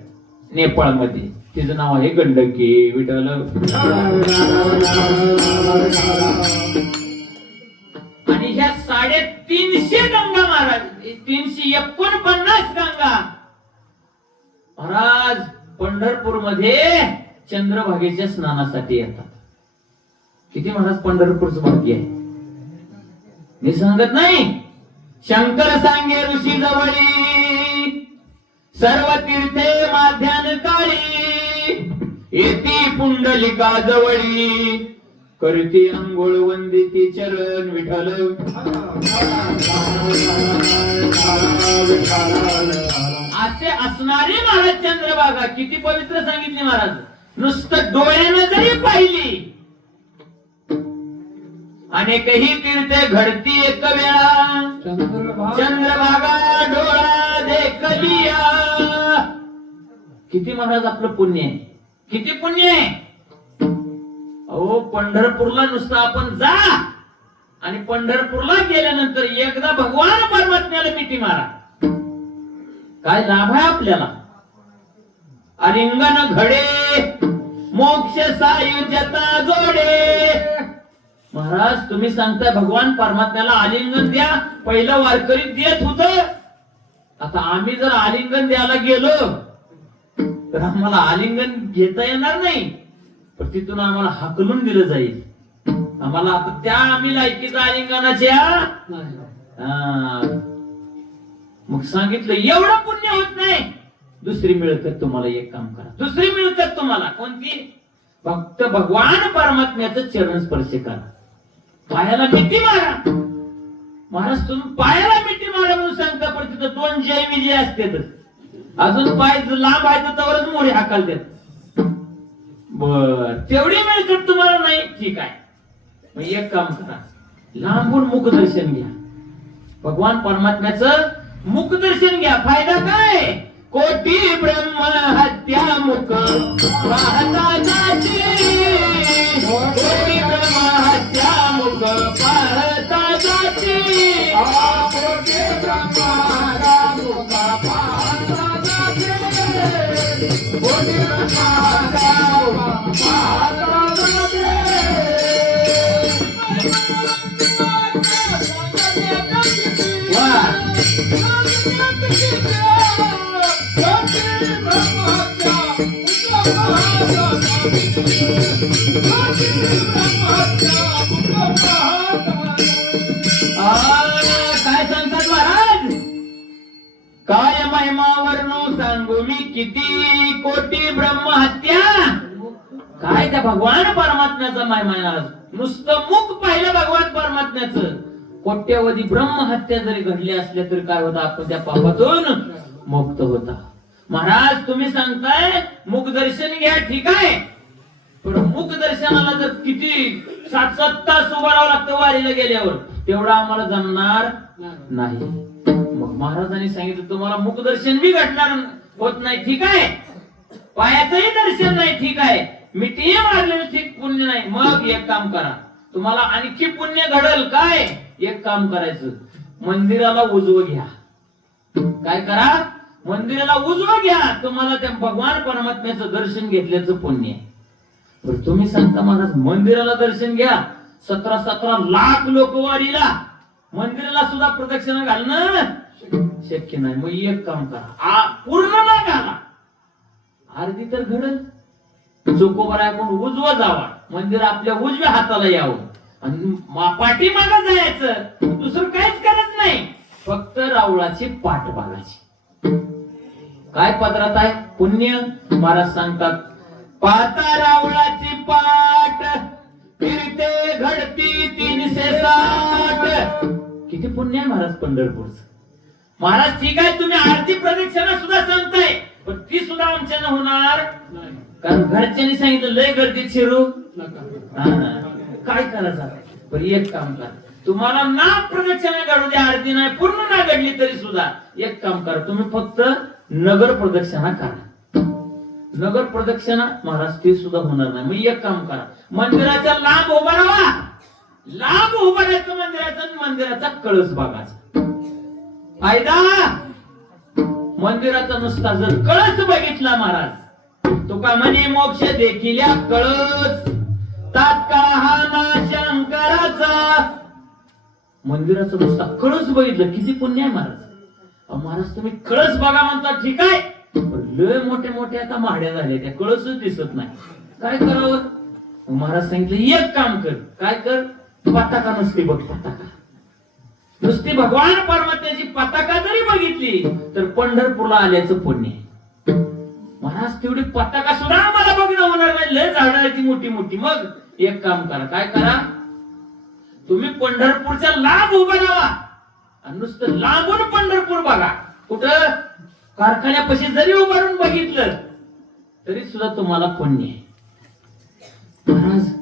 नेपाळमध्ये. तिचं नाव आहे गंडकी. विठ्ठल. आणि ह्या 350 गंगा महाराज, 349 गंगा महाराज पंढरपूर मध्ये चंद्रभागेच्या स्नानासाठी येतात. किती महाराज पंढरपूरचं भाग्य आहे, मी सांगत नाही. शंकर सांगे ऋषी जवळी, सर्व तीर्थे माध्यान काळी, येती पुंडलिका जवळी, करती अंघोळ वंदिती चरण विठ्ठल. असे असणारी महाराज चंद्रभागा किती पवित्र सांगितली महाराज. नुसतं डोळ्यानं जरी पाहिली, अनेकही तीर्थे घडती एक वेळा, चंद्रभागा डोळा देखलिया. किती महाराज आपलं पुण्य आहे, किती पुण्य आहे. अहो पंढरपूरला नुसतं आपण जा, आणि पंढरपूरला गेल्यानंतर एकदा भगवान परमात्म्याला मिठी मारा. काय लाभ आहे आपल्याला? आलिंगन घडे मोक्ष सायुज्यता जोडे. महाराज तुम्ही सांगताय भगवान परमात्म्याला आलिंगन द्या. पहिलं वारकरी देत होत, आता आम्ही जर आलिंगन द्यायला गेलो तर आम्हाला आलिंगन घेता येणार नाही, पण तिथून आम्हाला हाकलून दिलं जाईल. आम्हाला आता त्या आम्ही लायकीचा आलिंगनाच्या. मग सांगितलं एवढं पुण्य होत नाही. दुसरी मिळकत तुम्हाला एक काम करा, दुसरी मिळकत तुम्हाला कोणती? फक्त भगवान परमात्म्याचं चरण स्पर्श करा. पायाला मिठी मारा. महाराज तुम्ही पायाला मिठी मारा म्हणून सांगता, पण तिथं 2 जय विजय असते. अजून पाय लांब आहे तरच मोडी हाकाल देत. बर तेवढी मिळकत तुम्हाला नाही, ठीक आहे. मग एक काम करा, लांबून मुखदर्शन घ्या. भगवान परमात्म्याचं मुखदर्शन घ्या. फायदा काय? कोटी ब्रह्म हत्या मुख पाहता जाती, कोटी ब्रह्म हत्या मुख पाहता जाती, कोटी ब्रह्म हत्या मुख पाहता जाती, कोटी ब्रह्म हत्या मुख पाहता जाती. काय सांगतात महाराज? काय महिमा वर्णू सांगू मी किती, कोटी ब्रह्महत्या. काय त्या भगवान परमात्म्याचा महिमा आहे. नुसतं मुख पाहिलं भगवान परमात्म्याचं, कोट्यवधी ब्रह्महत्या जरी घडल्या असल्या तरी काय होतं, आपण त्या पापातून मुक्त होता. महाराज तुम्ही सांगताय मुख दर्शन घ्या, ठीक आहे, पण मुख दर्शनाला जर किती 7-7 तास उभं राहावं लागतं वारीला गेल्यावर, तेवढा आम्हाला जमणार नाही. मग महाराजांनी सांगितलं तुम्हाला मुख दर्शन बी घडणार होत नाही, ठीक आहे, पायाचंही दर्शन नाही, ठीक आहे, मिठी मारलेलं ठीक पुण्य नाही. मग एक काम करा, तुम्हाला आणखी पुण्य घडल. काय? एक काम करायचं, मंदिराला उजवं घ्या. काय करा? मंदिराला उजवं घ्या. तुम्हाला त्या भगवान परमात्म्याचं दर्शन घेतल्याचं पुण्य आहे. पण तुम्ही सांगता महाराज मंदिराला दर्शन घ्या, 17-17 लाख लोक वारीला, मंदिराला सुद्धा प्रदक्षिणा घालणं शक्य नाही. मग एक काम करा, पूर्ण ना घाला, अर्धी तर घडल. चोकोबाराकडून उजवं जावा, मंदिर आपल्या उजव्या हाताला यावं आणि पाठीमागं जायचं. दुसरं काहीच करत नाही, फक्त रावळाची पाठ बघायची. काय पदरात आहे पुण्य? महाराज सांगतात, पाहता रावळाची पाठ फिरते घडती 360. किती पुण्य आहे महाराज पंढरपूरचं. महाराज ठीक आहे, तुम्ही आरती प्रदक्षिणा सुद्धा सांगताय, पण ती सुद्धा आमच्यानं होणार नाही. कारण घरच्यांनी सांगितलं लय गर्दीत शिरू काय करायचं. पण एक काम करा, तुम्हाला ना प्रदक्षिणा घडू द्या, आरती नाही पूर्ण ना घडली तरी सुद्धा एक काम करा, तुम्ही फक्त नगर प्रदक्षिणा करा. नगर प्रदक्षिणा महाराज ते सुद्धा होणार नाही. मग एक काम करा, मंदिराच्या लांब उभा राहा, लांब उभा राहायचं मंदिराचा, मंदिराचा कळस बघायचा. फायदा मंदिराचा नुसता जर कळस बघितला महाराज, तुका म्हणे मोक्ष देखील कळस, तात्काळ हा ना शंकराचा. मंदिराचा नुसता कळस बघितलं किती पुण्य आहे महाराज. महाराज तुम्ही कळस बघा म्हणता, ठीक आहे, लय मोठे मोठे आता माड्या झाल्या, त्या कळसच दिसत नाही, काय करावं? महाराज सांगितलं एक काम कर. काय कर? पताका नुसती बघ, पताका नुसती भगवान परमात्म्याची पताका जरी बघितली तर पंढरपूरला आल्याचं पुण्य. महाराज तेवढी पताका सुद्धा आम्हाला बघणं होणार नाही, लय झाडं आहे ती मोठी मोठी. मग एक काम करा, काय करा, तुम्ही पंढरपूरच्या लांब उभं राहा आणि नुसतं लांबून पंढरपूर बघा. कुठं? कारखान्यापाशी जरी उभारून बघितलं तरी सुद्धा तुम्हाला पुण्य आहे. महाराज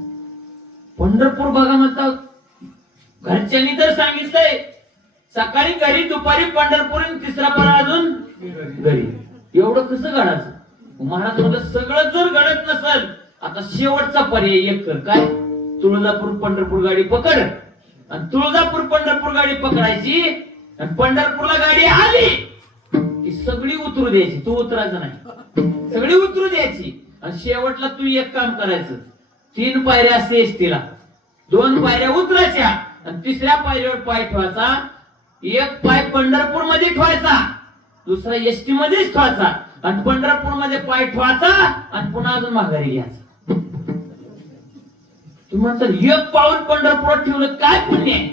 पंढरपूर बघा म्हणतात, घरच्यांनी तर सांगितलंय सकाळी घरी, दुपारी पंढरपूर, तिसरा पण अजून घरी. एवढं कसं घडायचं? महाराज म्हणलं सगळं जर घडत नसल, आता शेवटचा पर्याय एक कर. काय? तुळजापूर पंढरपूर गाडी पकड आणि तुळजापूर पंढरपूर गाडी पकडायची आणि पंढरपूरला गाडी आली की सगळी उतरू द्यायची, तू उतरायचं नाही, सगळी उतरू द्यायची. आणि शेवटला तू एक काम करायचं, 3 पायऱ्या असते एसटीला, 2 पायऱ्या उतरायच्या आणि तिसऱ्या पायरीवर पाय ठेवायचा. एक पाय पंढरपूर मध्ये ठेवायचा, दुसरा एसटी मध्येच ठेवायचा आणि पंढरपूर मध्ये पाय ठेवायचा आणि पुन्हा अजून माघारी घ्यायचा. तुम्हाला एक पाऊल पंढरपुरात ठेवलं काय पुण्य आहे?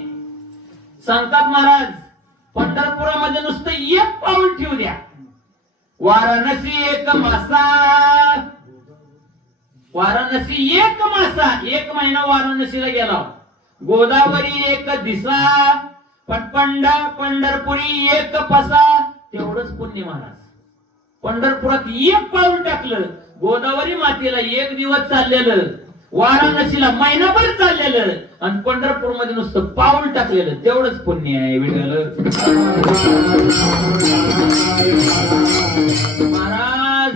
सांगतात महाराज, पंढरपुरामध्ये नुसतं एक पाऊल ठेवू द्या. वाराणसी एक मासा, वाराणसी एक मासा, 1 महिना वाराणसीला गेला. गोदावरी एक दिसा, पंढरपुरी एक पसा. तेवढंच पुण्य महाराज. पंढरपुरात एक पाऊल टाकलं, गोदावरी मातेला 1 दिवस चाललेलं, वाराणसीला महिनाभर चाललेलं आणि पंढरपूर मध्ये नुसतं पाऊल टाकलेलं, तेवढंच पुण्य आहे. महाराज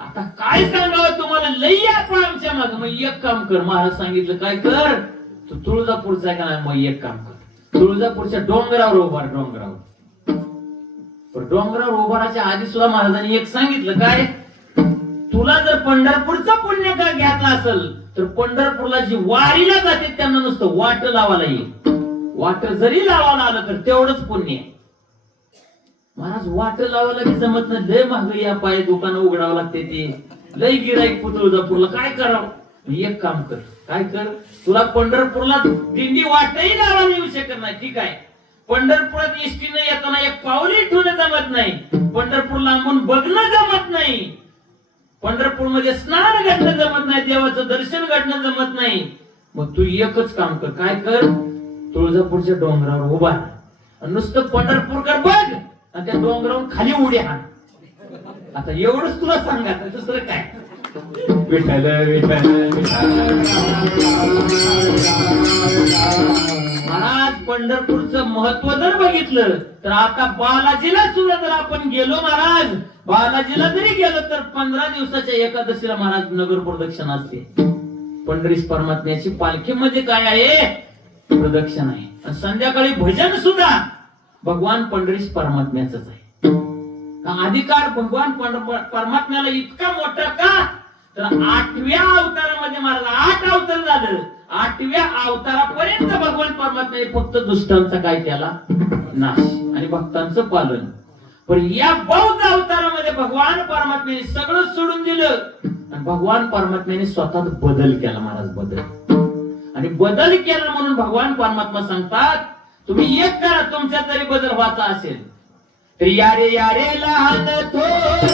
आता काय सांगावं तुम्हाला, लई आपण आमच्या माग. मग एक काम कर, महाराज सांगितलं काय कर, तू तुळजापूरचा का नाही, मग एक काम कर, तुळजापूरच्या डोंगरावर उभार. डोंगरावर उभाराच्या आधी सुद्धा महाराजांनी एक सांगितलं, काय? तुला जर पंढरपूरचं पुण्य का घ्यायचं असेल तर पंढरपूरला जी वारीला जाते त्यांना नुसतं वाट लावायला येईल. वाट जरी लावायला आलं तर तेवढंच पुण्य आहे. महाराज वाट लावायला बी जमत नाही, लय महाग या पाय दुकानं उघडावं लागते, ते लय गिराईक तुळजापूरला, काय करावं? एक काम कर, काय कर, तुला पंढरपूरला दिंडी वाटही लावायला येऊ शकत नाही, ठीक आहे, पंढरपुरात एसटीने येताना एक पाऊलही ठेवणं जमत नाही, पंढरपूर लांबून बघणं जमत नाही, पंढरपूर मध्ये स्नान घडणं जमत नाही, देवाचं दर्शन घडणं जमत नाही. मग तू एकच काम कर, काय कर, तुळजापूरच्या डोंगरावर उभा आणि नुसतं पंढरपूर कर बघ आणि त्या डोंगरावर खाली उड्या हाण. आता एवढंच तुला सांगायचं, दुसरं काय? विठ्ठल विठ्ठल महाराज. पंढरपूरचं महत्व जर बघितलं तर आता बालाजीला सुद्धा जर आपण गेलो महाराज, बालाजीला जरी गेलो तर 15 दिवसाच्या एकादशीला महाराज नगर प्रदक्षिणा असते. पंढरीस परमात्म्याची पालखी मध्ये काय आहे? प्रदक्षिण आहे. आणि संध्याकाळी भजन सुद्धा भगवान पंढरीस परमात्म्याच आहे. का अधिकार भगवान परमात्म्याला इतका मोठा का? तर 8व्या अवतारामध्ये महाराज 8 अवतार झालं. 8व्या अवतारापर्यंत भगवान परमात्म्याने फक्त दुष्टांचा काय केला? नाश आणि भक्तांचं पालन. पण या बौद्ध अवतारामध्ये भगवान परमात्म्याने सगळं सोडून दिलं आणि भगवान परमात्म्याने स्वतः बदल केला महाराज. बदल आणि बदल केला म्हणून भगवान परमात्मा सांगतात तुम्ही एक करा, तुमच्या तरी बदल व्हायचा असेल तर यारे यारे लहान थोर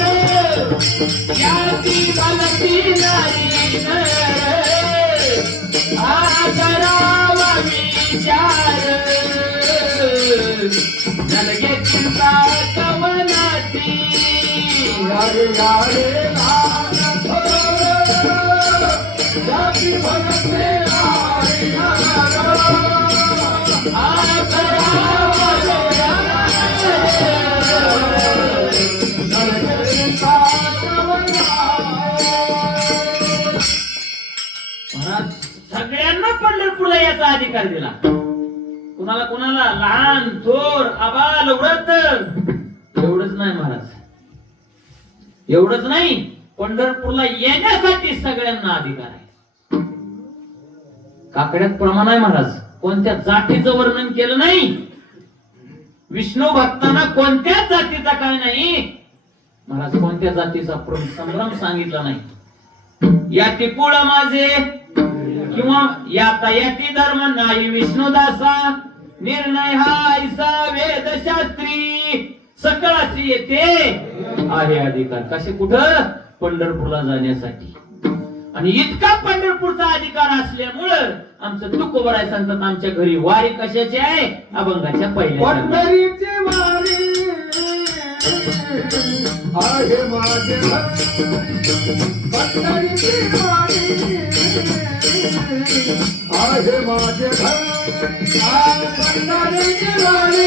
याची बालकी नारी करावा विचार नलगे चिंता कवनाची. यारे यारे लहान थोर याची बालकी नारी सगळ्यांना पंढरपूरला याचा अधिकार दिला. कुणाला कुणाला लहान थोर आबाल वृद्ध एवढंच नाही महाराज, एवढंच नाही, पंढरपूरला येण्यासाठी सगळ्यांना अधिकार आहे. काकड्यात प्रमाण आहे महाराज. कोणत्या जातीचं वर्णन केलं नाही. विष्णू भक्तांना कोणत्याच जातीचा काय नाही महाराज, कोणत्या जातीचा संभ्रम सांगितला नाही. याती कुळ माझे किंवा याता याती धर्म नाही विष्णुदासा निर्णय हा ऐसा वेदशास्त्री सकळाशी येते आहे अधिकार. कसे कुठं? पंढरपूरला जाण्यासाठी. आणि इतका पंढरपूरचा अधिकार असल्यामुळं आमचं तुकोबराय सांगतात आमच्या घरी वारी कशाची आहे? अभंगाच्या पहिल्या. पंढरीची वारी आहे माझे घर, पंढरीची वारी आहे माझे घर, पंढरीची वारी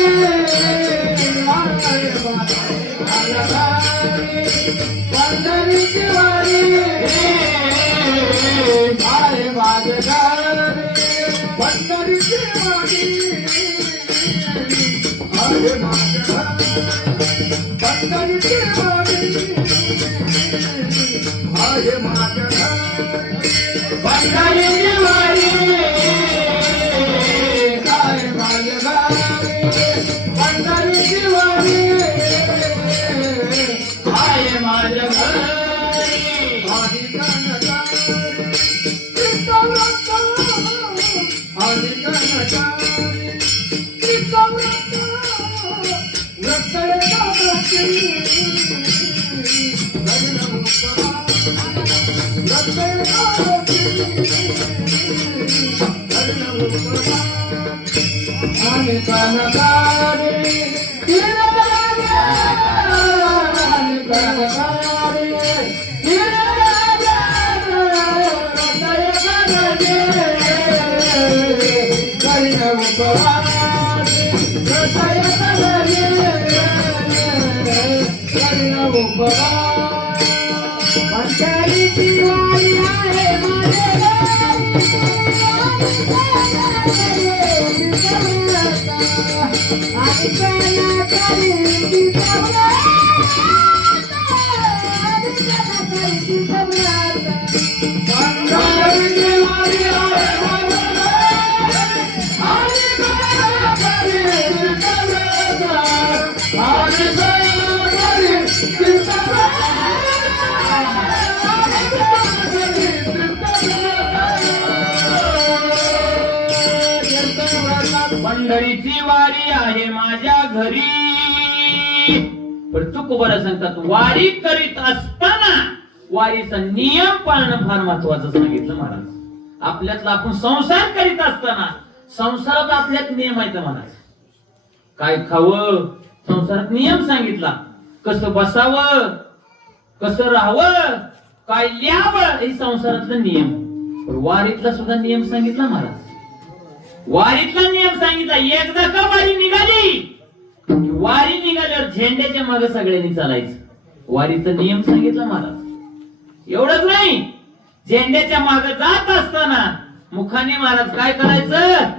पंढरीची वारी आहे माझे घर, पंढरीची वारी आहे माझे घर, पंढरीची वारी आहे माझे घर, पंढरीची वारी आहे माझे घर, पंढरीची वारी आहे माझे घर. पंढरीची वारी आहे माझ्या घरी. पण तुकोबरा सांगतात वारी करीत असताना वारीचा नियम पाळणं फार महत्वाचं सांगितलं महाराज. आपल्यातला आपण संसार करीत असताना संसारात आपल्यात नियम आहेत महाराज. काय खावं संसारात नियम सांगितला, कसं बसावं, कसं राहावं, काय लिहावं हे संसारातला नियम. पण वारीतला सुद्धा नियम सांगितला महाराज. वारीतला नियम सांगितला. एकदा का वारी निघाली, वारी निघाल्यावर झेंड्याच्या मागे सगळ्यांनी चालायचं. वारीचा नियम सांगितला महाराज. एवढंच नाही, झेंड्याच्या मागे जात असताना मुखाने महाराज काय करायचं?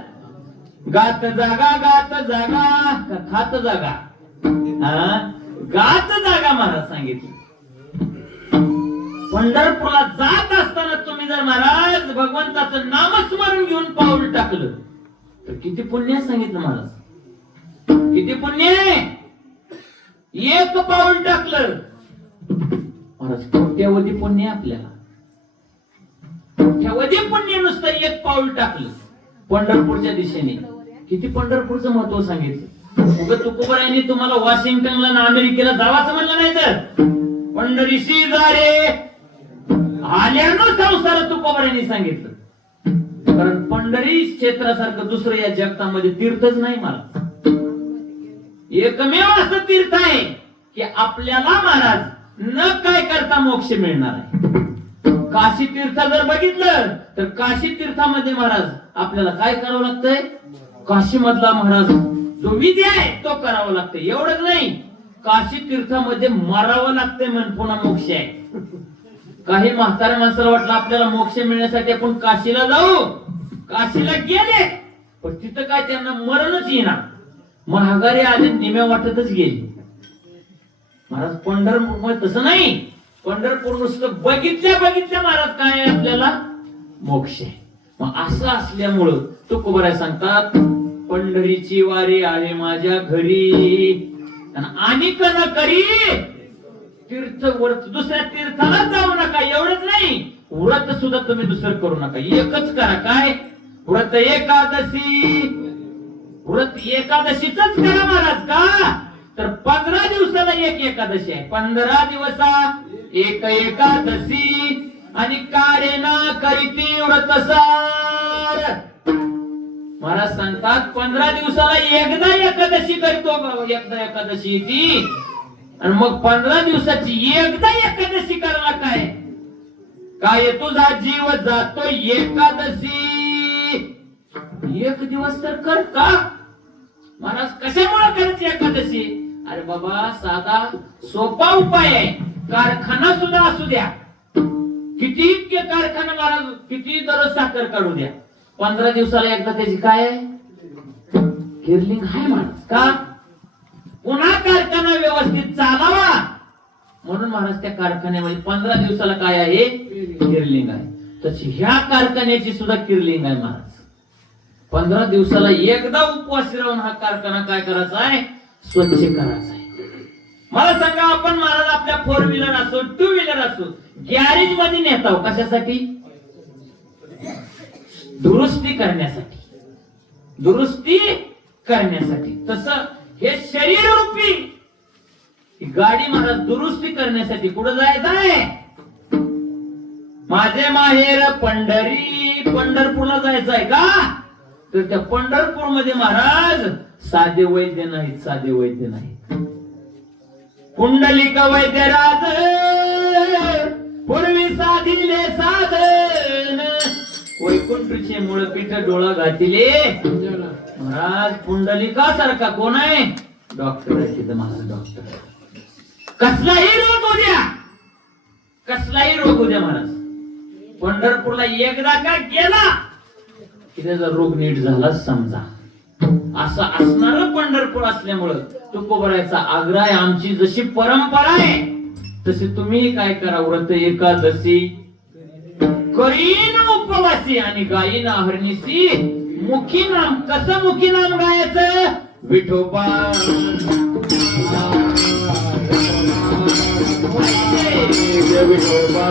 गात जागा का खात जागा? गात जागा महाराज सांगितलं. पंढरपूरला जात असताना तुम्ही जर महाराज भगवंताचं नामस्मरण घेऊन पाऊल टाकलं तर किती पुण्य आहे सांगितलं महाराज. किती पुण्य आहे? एक पाऊल टाकलं महाराज कोट्यावधी पुण्य आहे आपल्याला. कोट्यावधी पुण्य नुसतं एक पाऊल टाकलं पंढरपूरच्या दिशेने. किती पंढरपूरचं महत्व सांगितलं. उगाच तुकोबारायांनी तुम्हाला वॉशिंग्टनला ना अमेरिकेला जावाचं म्हणलं नाही तर पंढरीशी जा रे आल्यानं संसार तुकोबारायांनी सांगितलं. कारण पंढरी क्षेत्रासारखं दुसरं या जगतामध्ये तीर्थच नाही महाराज. एकमेव असं तीर्थ आहे की आपल्याला महाराज न काय करता मोक्ष मिळणार आहे. काशी तीर्थ जर बघितलं तर काशी तीर्थामध्ये महाराज आपल्याला काय करावं लागतंय? काशी मधला महाराज जो विधी आहे तो करावा लागतंय. एवढंच नाही, काशी तीर्थामध्ये मरावं लागतंय म्हण पुन्हा मोक्ष आहे. काही म्हाताऱ्या माणसाला वाटलं आपल्याला मोक्ष मिळण्यासाठी आपण काशीला जाऊ. काशीला गेले पण तिथं काय त्यांना मरणच येणार. महागारी आले निम्या वाटतच गेली. महाराज पंढरपूर मध्ये तसं नाही. पंढरपूर नुसतं बघितल्या महाराज काय आहे आपल्याला? मोक्ष आहे. मग असं असल्यामुळं तुकोबाराय सांगतात पंढरीची वारी आहे माझ्या घरी आणि कन करी तीर्थ व्रत. दुसऱ्या तीर्थाला जाऊ नका. एवढंच नाही, व्रत सुद्धा तुम्ही दुसरं करू नका. एकच करा. काय? व्रत एकादशी. व्रत एकादशीच करा महाराज. का तर 15 दिवसाला एक एकादशी आहे. 15 दिवसा एक एकादशी आणि कारेना करीती व्रतसार. महाराज सांगतात 15 दिवसाला एकदा एकादशी करतो. एकदा एकादशी ती आणि मग 15 दिवसाची एकदा एकादशी करायला काय? काय तुझा जीव जातो एकादशी. एक दिवस तर कर. का महाराज कशामुळे करायची एकादशी? अरे बाबा साधा सोपा उपाय आहे. कारखाना सुद्धा असू द्या, किती कारखाना महाराज किती दररोज साखर काढू द्या, 15 दिवसाला एकदा त्याची काय आहे? किरलिंग आहे महाराज. का? पुन्हा कारखाना व्यवस्थित चालावा म्हणून महाराज त्या कारखान्यामध्ये 15 दिवसाला काय आहे? किरलिंग आहे. तशी ह्या कारखान्याची सुद्धा किरलिंग आहे महाराज. 15 दिवसाला एकदा उपवास राहून हा कारखाना काय करायचा आहे? स्वच्छ करायचा आहे. मला सांगा आपण महाराज आपल्या 4 व्हीलर असो 2 व्हीलर असो गॅरेज मध्ये नेताव कशासाठी? दुरुस्ती करण्यासाठी. दुरुस्ती करण्यासाठी. तसं हे शरीर रूपी गाडी महाराज दुरुस्ती करण्यासाठी कुठं जायचं आहे? माझे माहेर पंढरी. पंढरपूरला जायचं आहे का? तर त्या पंढरपूर मध्ये महाराज साधे वैद्य नाहीत. साधे वैद्य नाहीत. पुंडलिक वैद्यराज पूर्वी साधिले साधन वैकुंठचे मूळ पीठ डोळा घातिले. महाराज पुंडलिकासारखा कोण आहे? डॉक्टर आहे तिथं महाराज. डॉक्टर कसलाही रोग होऊ द्या, कसलाही रोग होऊ द्या महाराज. पंढरपूरला एकदा का गेला की त्याचा रोग नीट झाला समजा. असं असणार पंढरपूर असल्यामुळं तुकोबारायचा आग्रह आहे. आमची जशी परंपरा आहे तशी तुम्ही काय करा? व्रत एकादशी करीन उपवासी आणि गायीन अहर्निशी मुखी नाम. कसं मुखी नाम गायचं? विठोबा विठोबा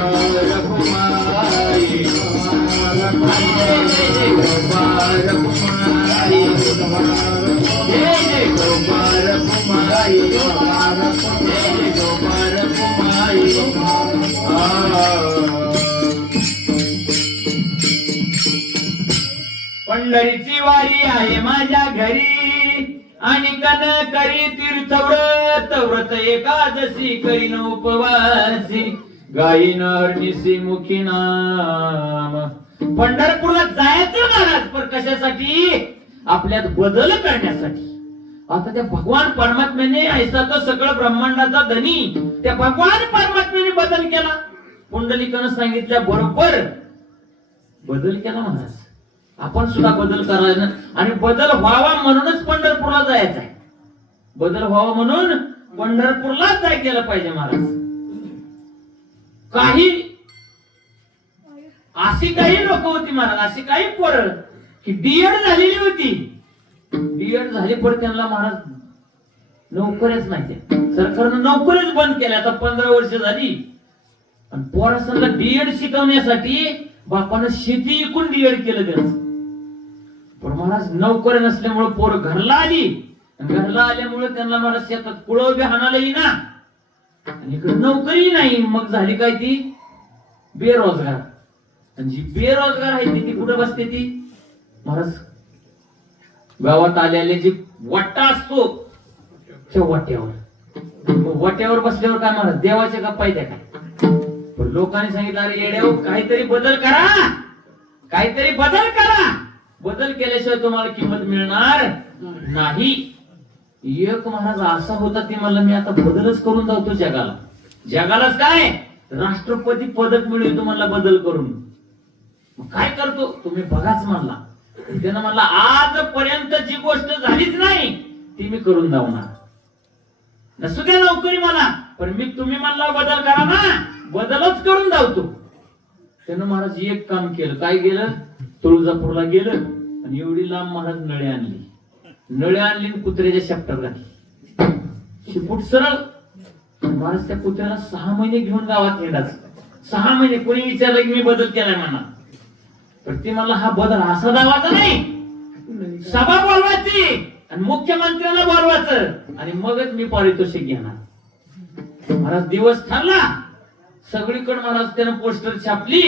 रखुमाई पंढरीची वारी आहे माझ्या घरी आणि कन करी तीर्थव्रत. व्रत एकादशी करीन उपवासी गायीन अहर्निशी मुखी नाम. पंढरपूरला जायचं महाराज पण कशासाठी? आपल्यात बदल करण्यासाठी. आता त्या भगवान परमात्म्याने ऐसा तो सगळं ब्रह्मांडाचा धनी त्या भगवान परमात्म्याने बदल केला. पुंडलिकानं सांगितल्या बरोबर बदल केला महाराज. आपण सुद्धा बदल करायला आणि बदल व्हावा म्हणूनच पंढरपूरला जायचं आहे. बदल व्हावा म्हणून पंढरपूरलाच जाय केलं पाहिजे महाराज. काही अशी काही लोक होती महाराज, अशी काही पोरं की डीएड झालेली होती. डीएड झाली पण त्यांना महाराज नोकऱ्याच नाही. सरकारनं नोकरीच बंद केल्या. आता 15 वर्ष झाली. आणि पोरांना डीएड शिकवण्यासाठी बापानं शेती इकून डीएड केलं त्यांचं. पण महाराज नोकऱ्या नसल्यामुळे पोरं घरला आली. घरला आल्यामुळे त्यांना महाराज शेतात कुळं बी हाणायला येईना आणि इकडे नोकरी नाही. मग झाली काय ती बेरोजगार. आणि जी बेरोजगार आहे ती कुठे बसते ती महाराज गावात आलेले जी वाटा असतो त्या वाट्यावर. वाट्यावर बसल्यावर काय महाराज देवाच्या गप्पा येत्या काय. पण लोकांनी सांगितलं अरे येड्यावर काहीतरी बदल करा, काहीतरी बदल करा. बदल केल्याशिवाय तुम्हाला किंमत मिळणार नाही. एक महाराज असा होता ते म्हणलं मी आता बदलच करून जातो जगाला. जगालाच काय राष्ट्रपती पदक मिळेल तुम्हाला बदल करून. काय करतो तुम्ही बघाच म्हणला. त्यानं म्हणला आजपर्यंत जी गोष्ट झालीच नाही ती मी करून जाऊणार. नसू द्या नोकरी मला पण मी तुम्ही म्हणला बदल करा ना, बदलच करून जावतो. त्यानं महाराज एक काम केलं. काय गेलं तुळजापूरला गेलं आणि एवढी लांब महाराज नळी आणली. नळी आणली कुत्र्याच्या शेपटात घातली. शिपूट सरळ. महाराज त्या कुत्र्याला 6 महिने घेऊन गावात हिंडाच. 6 महिने कोणी विचारलं की मी बदल केलाय म्हणा. पण ते मला हा बदल असा दावाचा नाही. सभा बोलवायची आणि मुख्यमंत्र्यांना बोलवायचं आणि मगच मी पारितोषिक घेणार. महाराज दिवस ठरला. सगळीकडे महाराज त्यानं पोस्टर छापली.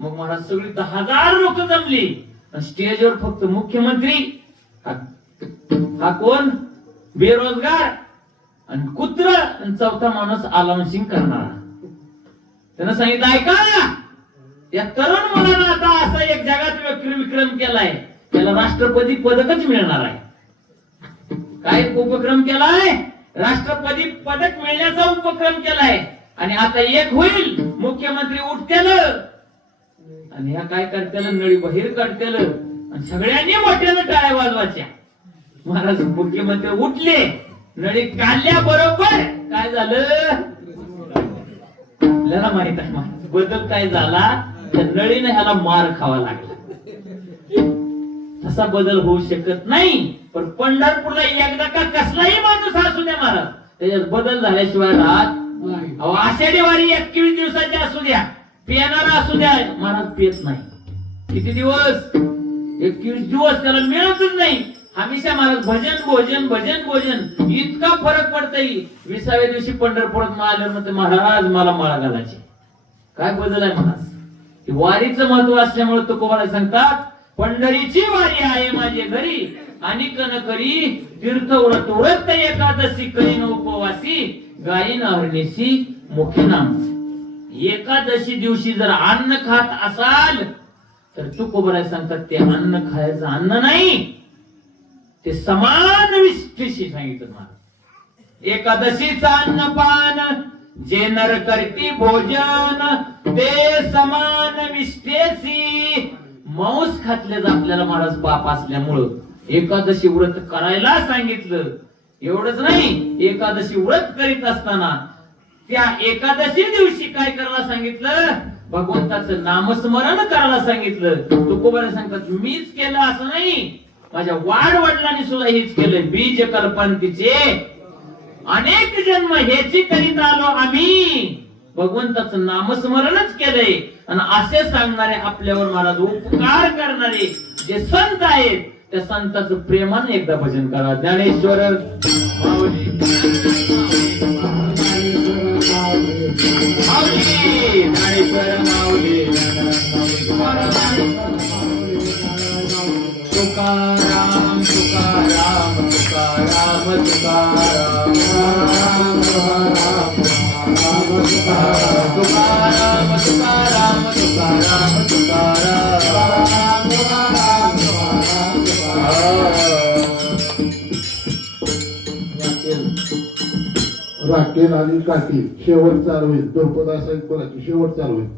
मग महाराज सगळी 10,000 लोक जमली. स्टेजवर फक्त मुख्यमंत्री हा कोण बेरोजगार आणि कुत्र आणि चौथा माणूस अनाउन्सिंग करणारा. त्यानं सांगितलं ऐका या तरुण मुलानं आता असा एक जगात विक्रम केलाय त्याला राष्ट्रपती पदकच मिळणार आहे. काय उपक्रम केलाय राष्ट्रपती पदक मिळण्याचा उपक्रम केलाय. आणि आता एक होईल मुख्यमंत्री उठतेल आणि ह्या काय करतेल नळी बाहेर काढतेल आणि सगळ्यांनी मोठ्यानं टाळ्या वाजवायच्या. महाराज मुख्यमंत्री उठले नळी काढल्या बरोबर काय झालं आपल्याला माहित आहे बदल काय झाला. त्या नळीने ह्याला मार खावा लागला. तसा बदल होऊ शकत नाही. पण पंढरपूरला एकदा का कसलाही माणूस असू द्या महाराज त्याच्यात बदल झाल्याशिवाय राहत. आषाढी वारी 21 दिवसाची असू द्या पिणारा असू द्या महाराज पियत नाही. किती दिवस 21 दिवस त्याला मिळतच नाही. हमेशा महाराज भजन भोजन भजन भोजन इतका फरक पडतय. 20व्या दिवशी पंढरपुरात आल्यावर म्हणते महाराज मला माळा घालायची. काय बदल आहे महाराज. वारीचं महत्व असल्यामुळे तुकोबाला सांगतात पंढरीची वारी आहे माझे घरी आणि कन करी तीर्थ व्रत व्रत एकादशी करीन उपवासी गायीन हरणीशी मुखी नाम. एकादशी दिवशी जर अन्न खात असाल तर तुकोबाला सांगतात ते अन्न खायचं अन्न नाही ते समान विष्ठीशी सांगितलं महाराज. एकादशीचा अन्नपान जे नर करती भोजन ते समान विष्ठेसी. मांस खातल्याच आपल्याला महाराज पाप असल्यामुळं एकादशी व्रत करायला सांगितलं. एवढंच नाही एकादशी व्रत करीत असताना त्या एकादशी दिवशी काय करायला सांगितलं भगवंताचं नामस्मरण करायला सांगितलं. तुकोबाला सांगतात मीच केलं असं नाही माझ्या वाड वडिलांनी सुद्धा हेच केलं. बीज कल्पंतीचे अनेक जन्म हेची करीत आलो आम्ही. भगवंताचं नामस्मरणच केलंय. आणि असे सांगणारे आपल्यावर महाराज उपकार करणारे जे संत आहेत त्या संतांचं प्रेमाने एकदा भजन करा. ज्ञानेश्वर माऊली ज्ञानेश्वर माऊली तुकाराम तुकाराम तुकाराम तुकाराम तुकाराम तुकाराम तुकाराम तुकाराम राखेल आणि काठी शेवट चालू होईल. द्रौपदा साहेबाची शेवट चालू होईल.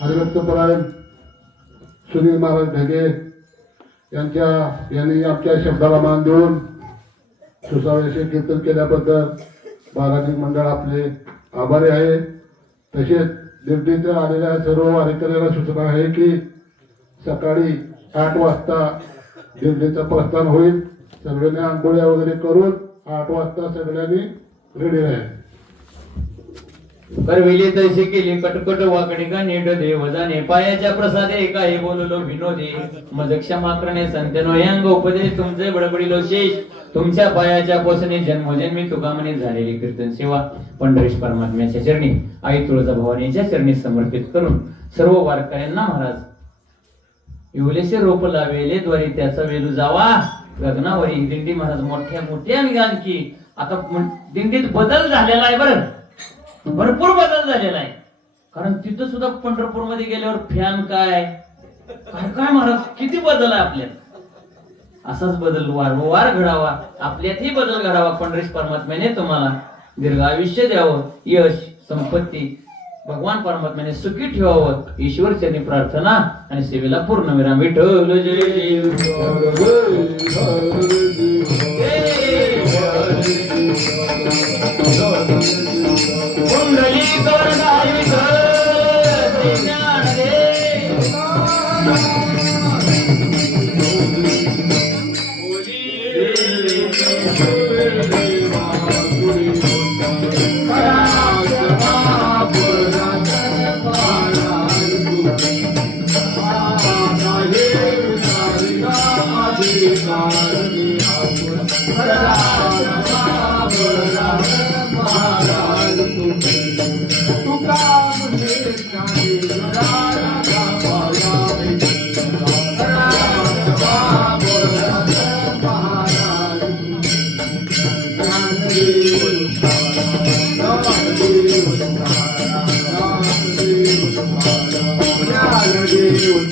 हरिभक्तपरायण सुनील महाराज ढगे यांनी आमच्या शब्दाला मान देऊन सुसावेशे कीर्तन केल्याबद्दल महाराज मंडळ आपले आभारी आहे. तसेच दिंडीत आलेल्या सर्व वारकऱ्यांना सूचना आहे की सकाळी 8 वाजता दिंडीचं प्रस्थान होईल. सगळ्यांनी आंघोळ्या वगैरे करून 8 वाजता सगळ्यांनी रेडी राहील. करविले तैसे केली कटकट वाकडी का नीट देव जाणे पायाच्या प्रसादे काही बोललो विनोदे मज क्षमा करणे संतनो यांग उपदेश तुमचे बडबडिलो शेष तुमच्या पायाच्या पोसणे जन्मजन्मी तुकामने झालेली कीर्तन सेवा पंढरीश परमात्म्याच्या चरणी आई तुळजाभवानीच्या चरणी समर्पित करून सर्व वारकऱ्यांना महाराज येवलेसे रोप लावेले द्वारी त्याचा वेलू जावा गगनावरी ही दिंडी महाराज मोठ्या मोठ्या आणखी आता दिंडीत बदल झालेला आहे बरं, भरपूर बदल झालेला आहे. कारण तिथं सुद्धा पंढरपूर मध्ये गेल्यावर फॅन काय काय काय महाराज किती बदल आहे आपल्यात. असाच बदल वारंवार घडावा, आपल्यातही बदल घडावा. पंढरीश परमात्म्याने तुम्हाला दीर्घ आयुष्य द्यावं, यश संपत्ती भगवान परमात्म्याने सुखी ठेवावं, ईश्वर चरणी प्रार्थना आणि सेवेला पूर्ण विराम. विठ्ठल जय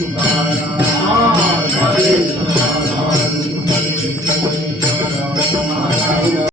तुकाराम